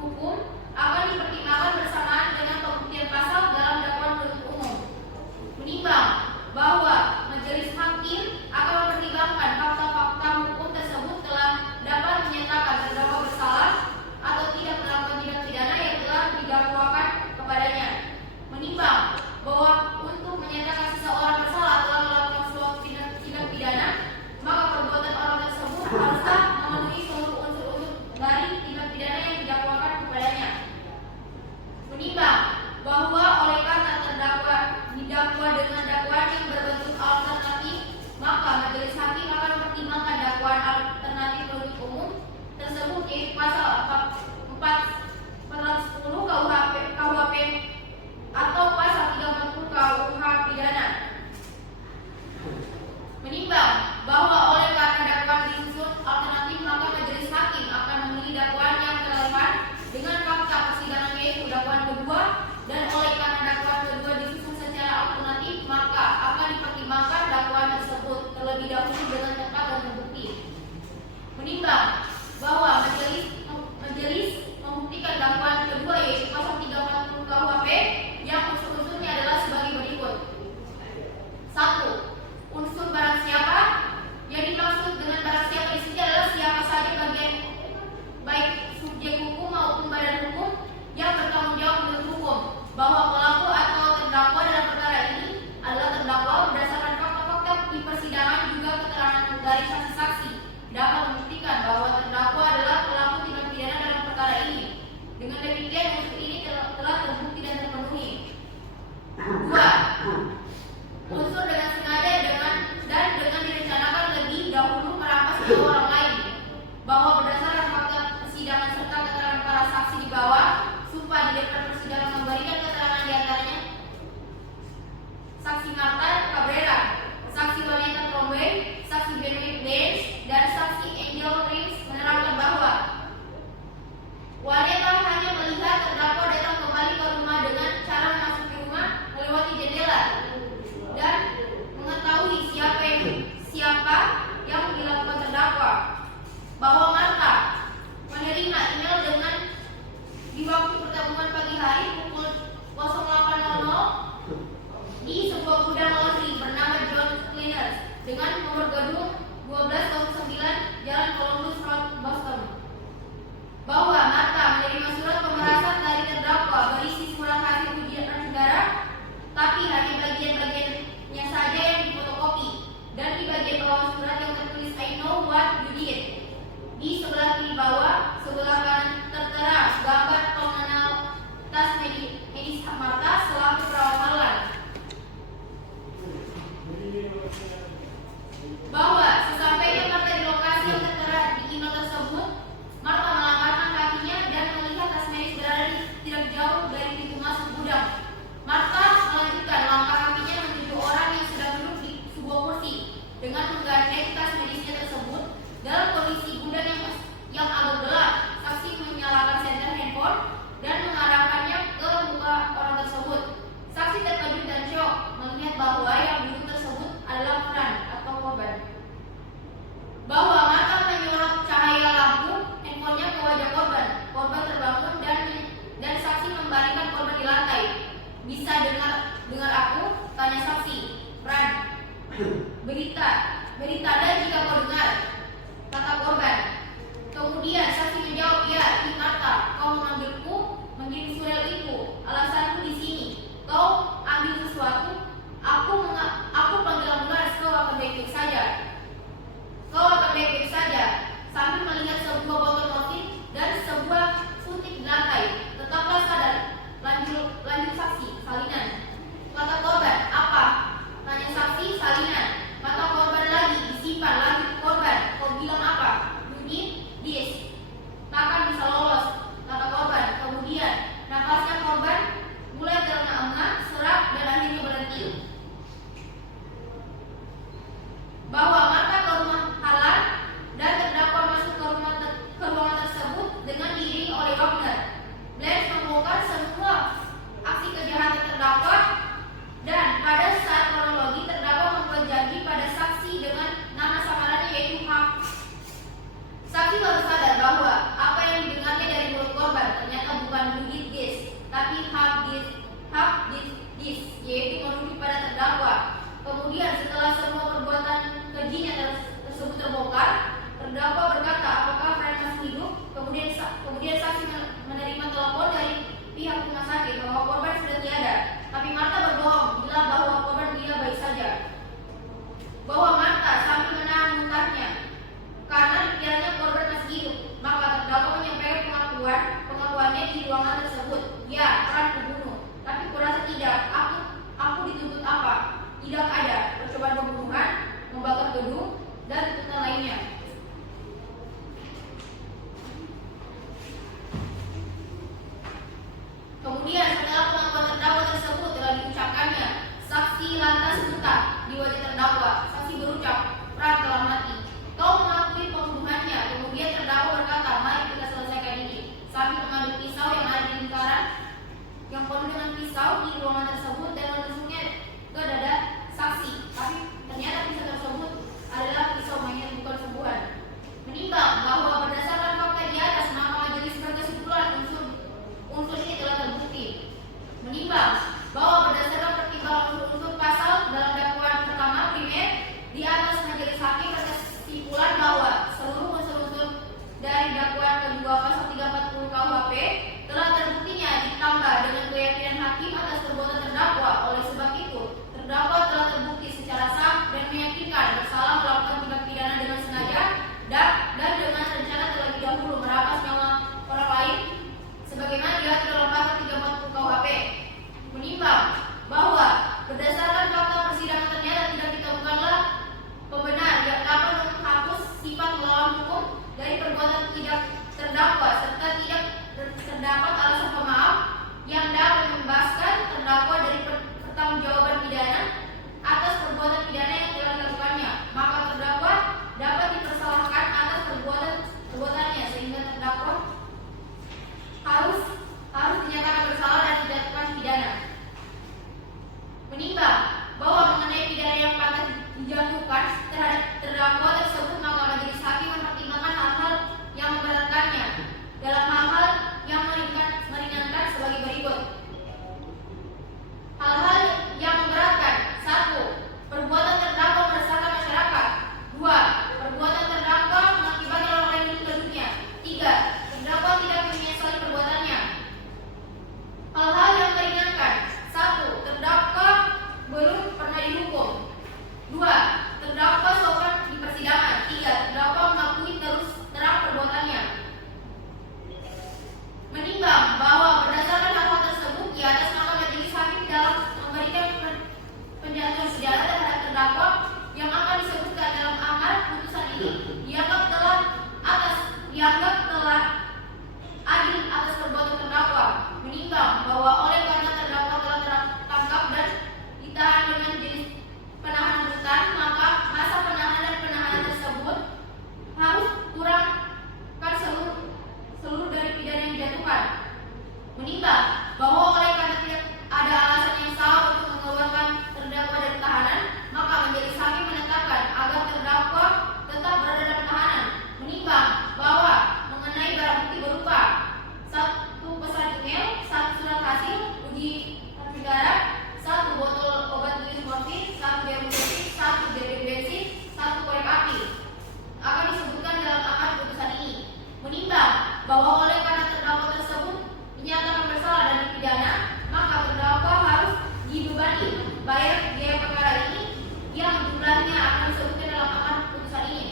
hukum akan dipertimbangkan bersamaan dengan pembuktian pasal dalam dakwaan penuntut umum. Menimbang bahwa majelis hakim akan mempertimbangkan fakta-fakta hukum tersebut telah dapat menyatakan terdakwa bersalah atau tidak melakukan tindak pidana yang telah didakwakan kepadanya. Menimbang bahwa untuk menyatakan seseorang bersalah telah melakukan suatu tindak pidana, maka perbuatan orang tersebut haruslah memenuhi seluruh unsur-unsur dari tindak pidana yang didakwakan kepadanya. Menimbang bahwa oleh karena terdakwa didakwa dengan dakwaan yang berbentuk alternatif, maka majelis hakim akan mempertimbangkan dakwaan alternatif penuntut umum tersebut yaitu pasal 410 KUHP atau pasal 340 KUH pidana. Menimbang bahwa oleh karena dakwaan disusun alternatif, maka majelis hakim akan memilih dakwaan yang relevan dengan fakta persidangan yaitu dakwaan kedua, dan oleh karena dakwaan kedua disusun secara alternatif, maka akan dipertimbangkan dakwaan tersebut terlebih dahulu dengan tepat dan terbukti. Menimbang bahwa majelis membuktikan dakwaan kedua yaitu pasal 340 KUHP yang unsur-unsurnya adalah sebagai berikut. 1. Unsur barang siapa yang dari saksi-saksi dapat membuktikan bahwa terdakwa adalah pelaku tindak pidana dalam perkara ini. Dengan demikian unsur ini telah terbukti dan terpenuhi. 2. Unsur dengan sengaja dan dengan direncanakan lebih dahulu merampas nyawa orang lain, bahwa berdasarkan fakta persidangan serta keterangan para saksi di bawah, sumpah di depan persidangan memberikan keterangan di antaranya saksi Marta Cabrera, saksi wanita Trombe, saksi Benwick Dance, dan saksi Angel Rings menerangkan bahwa wanita hanya melihat terdakwa datang kembali ke rumah dengan cara memasuki rumah melewati jendela dan mengetahui siapa yang dilakukan terdakwa. Bahwa Marta menerima email dengan di waktu pertemuan pagi hari pukul 08.00 di sebuah gudang laundry bernama John Cleaners dengan nomor gedung 1209 Jalan Columbus Road, Boston. Bahwa Marta menerima surat pemerasan dari terdakwa berisi surat hasil ujian prasaudara, tapi hanya bagian-bagiannya saja yang difotokopi, dan di bagian bawah surat yang tertulis I know what you did. Di sebelah kiri bawah, sebelah kanan tertera gambar pengenal tas medis Marta selaku perawat Harlan. Bahwa sesampainya Marta di lokasi yang tertera di email tersebut, Marta melangkahkan kakinya dan melihat tas medis berada tidak jauh dari pintu masuk gudang. Marta melanjutkan langkah kakinya menuju orang yang sedang duduk di sebuah kursi dengan menggandeng tas medisnya tersebut dalam kondisi gudang yang agak gelap. Saksi menyalakan senter handphone dan mengarahkannya ke muka orang tersebut. Saksi terkejut dan syok melihat bahwa yang duduk tersebut adalah Fran atau korban. Bahwa Marta menyorot cahaya lampu handphonenya ke wajah korban. Korban terbangun dan saksi membaringkan korban di lantai. Bisa dengar aku? Tanya saksi. Fran. Berita dan jika kau dengar, kata korban. Kemudian saksi menjawab, ya, Marta, kau memanggilku, mengirim surat itu. Alasanku di sini. Kau ambil sesuatu, aku panggil ambulans, kau akan baik-baik saja. Kau akan baik-baik saja. Sambil melihat sebuah botol morfin dan sebuah suntik di lantai. Tetaplah sadar. Lanjut saksi, salinan. Kata korban, apa? Tanya saksi, salinan. Kata korban lagi, disimpan. Lanjut korban, kau bilang apa? Bunyi, dis. Takkan bisa lolos, kata korban. Kemudian, nafasnya korban mulai terengah-engah, serak, dan akhirnya berhenti. dari perbuatan tidak terdakwa serta tidak terdapat alasan pemaaf yang dapat membebaskan terdakwa dari pertanggungjawaban pidana atas perbuatan pidana yang telah dilakukannya, maka terdakwa dapat dipersalahkan atas perbuatannya sehingga terdakwa harus dinyatakan bersalah dan dijatuhkan pidana. Menimbang bahwa mengenai pidana yang patut dijatuhkan terhadap terdakwa tersebut, maka majelis hakim mempertimbangkan hal-hal yang memberatkannya dalam hal-hal yang meringankan sebagai berikut. Hal-hal yang memberatkan: 1. Perbuatan terdakwa meresahkan masyarakat. 2. Perbuatan terdakwa mengakibatkan orang lain meninggal dunia. 3. Terdakwa tidak menyesali perbuatannya. Hal-hal yang meringankan: 1. Terdakwa belum pernah dihukum. 2. Terdakwa sopan di persidangan. 3. Terdakwa mengakui terus terang perbuatannya. Menimbang bahwa berdasarkan hal-hal tersebut di atas, maka majelis hakim dalam memberikan penjatuhan pidana terhadap terdakwa yang akan disebutkan dalam amar putusan ini dianggap telah adil atas perbuatan terdakwa. Menimbang bahwa oleh karena terdakwa telah tertangkap dan ditahan dengan jenis penahanan rutan, maka masa penahanan dan penahanan tersebut harus kurangkan seluruh dari pidana yang dijatuhkan. Menimbang bahwa oleh karena tidak ada alasan yang sah untuk mengeluarkan terdakwa dari tahanan, maka majelis hakim menetapkan agar terdakwa tetap berada dalam tahanan. Menimbang bahwa mengenai barang bukti berupa 1 pesan email, 1 surat hasil uji negara, 1 botol obat tulis morfin, 1 jarum suntik, 1 jari bensin, 1 korek api akan disebutkan dalam amar putusan ini. Menimbang bahwa oleh karena terdakwa tersebut dinyatakan bersalah dan dipidana, maka terdakwa harus dibebani bayar biaya perkara ini yang jumlahnya akan disebutkan dalam amar putusan ini.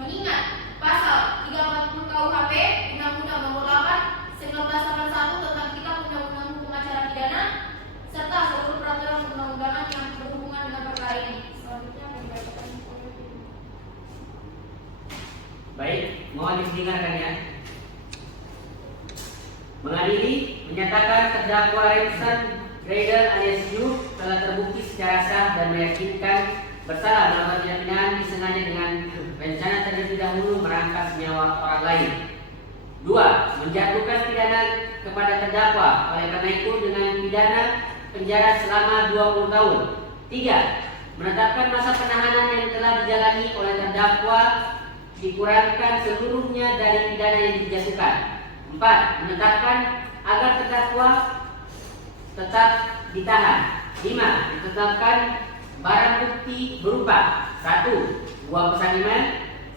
Mengingat pasal 340 KUHP Undang-Undang Nomor 8 1981 tentang Kitab Undang-Undang Hukum Acara Pidana serta seluruh peraturan perundang-undangan yang berhubungan dengan perkara ini. Selanjutnya akan dibacakan oleh Ibu. Baik, mohon didengarkan ya. Mengadili menyatakan terdakwa Remsan Riedel alias Yu telah terbukti secara sah dan meyakinkan bersalah melakukan tindak pidana disengaja dengan rencana terlebih dahulu merampas nyawa orang lain. 2. Menjatuhkan pidana kepada terdakwa oleh karena itu dengan pidana penjara selama 20 tahun. 3. Menetapkan masa penahanan yang telah dijalani oleh terdakwa dikurangkan seluruhnya dari pidana yang dijatuhkan. 4. Menetapkan agar terdakwa tetap ditahan. 5. Ditetapkan barang bukti berupa 1 buah pesan email,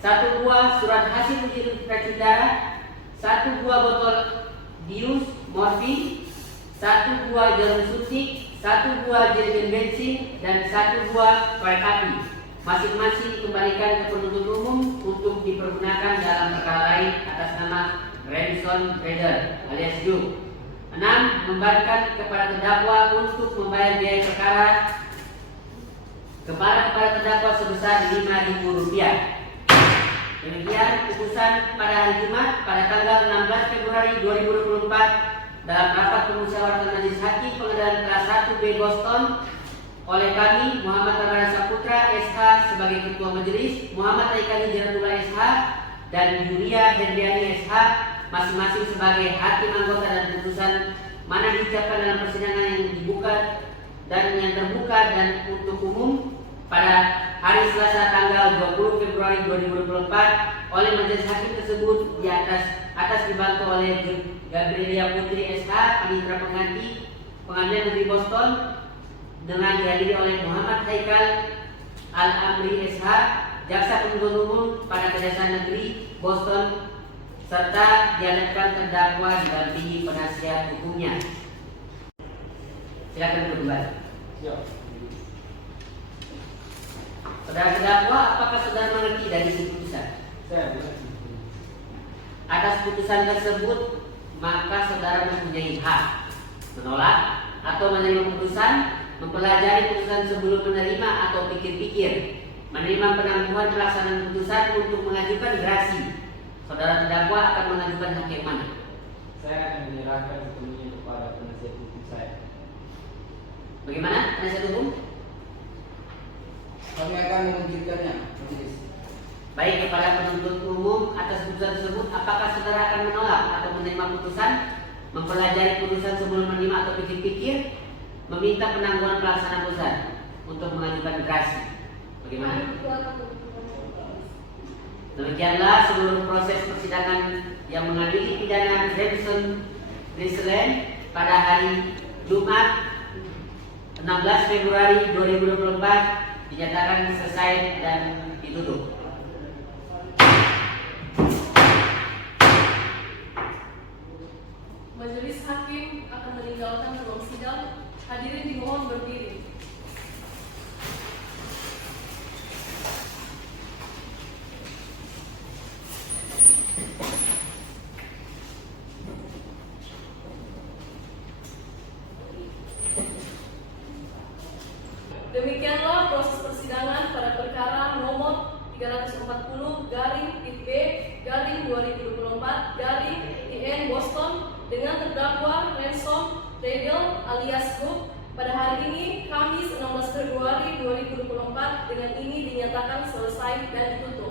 1 buah surat hasil uji darah, 1 buah botol bius morfin, 1 buah jarum suntik, 1 buah jerigen bensin, dan 1 buah korek api. Masing-masing dikembalikan ke penuntut umum untuk dipergunakan dalam perkara lain atas nama Remson Riedel alias Yu. 6. Membebankan kepada terdakwa untuk membayar biaya perkara kepada terdakwa sebesar Rp5.000. Demikian putusan pada hari Jumat pada tanggal 16 Februari 2024 dalam rapat permusyawaratan Majelis Hakim Pengadilan Kelas 1B Boston oleh kami Muhammad Ramada Saputra SH sebagai Ketua Majelis, Muhammad Aikani Jaratullah SH dan Yulia Hendriani SH masing-masing sebagai hakim anggota, dan putusan mana diucapkan dalam persidangan yang dibuka dan yang terbuka dan untuk umum pada hari Selasa tanggal 20 Februari 2024 oleh majelis hakim tersebut di atas dibantu oleh Gabrielia Putri SH, Panitra Pengganti Pengadilan Negeri Boston, dengan dihadiri oleh Muhammad Haikal Al-Amri SH, Jaksa Penuntut Umum pada Kejaksaan Negeri Boston, serta dihadapkan terdakwa didampingi penasihat hukumnya. Silakan kembali. Saudara terdakwa, apakah saudara mengerti dari putusan? Saya mengerti. Atas putusan tersebut, maka saudara mempunyai hak menolak atau menerima putusan, mempelajari putusan sebelum menerima atau pikir-pikir, menerima penangguhan pelaksanaan putusan untuk mengajukan gerasi. Saudara terdakwa akan mengajukan hak yang mana? Saya akan menyerahkan sepenuhnya kepada penasihat hukum saya. Bagaimana penasihat hukum? Kami akan memungkinkannya, majelis. Baik, kepada penuntut umum atas putusan tersebut, apakah saudara akan menolak atau menerima putusan, mempelajari putusan sebelum menerima atau pikir-pikir, meminta penangguhan pelaksanaan putusan untuk mengajukan gerasi? Bagaimana? Demikianlah seluruh proses persidangan yang mengadili pidana Jameson Grisland pada hari Jumat 16 Februari 2024 dinyatakan selesai dan ditutup. Majelis hakim akan meninggalkan ruang sidang. Hadirin dimohon berdiri. Demikianlah proses persidangan pada perkara nomor 340-B/2024/IN Boston dengan terdakwa Ransom Redel alias Hook pada hari ini Kamis 16 Februari 2024 dengan ini dinyatakan selesai dan ditutup.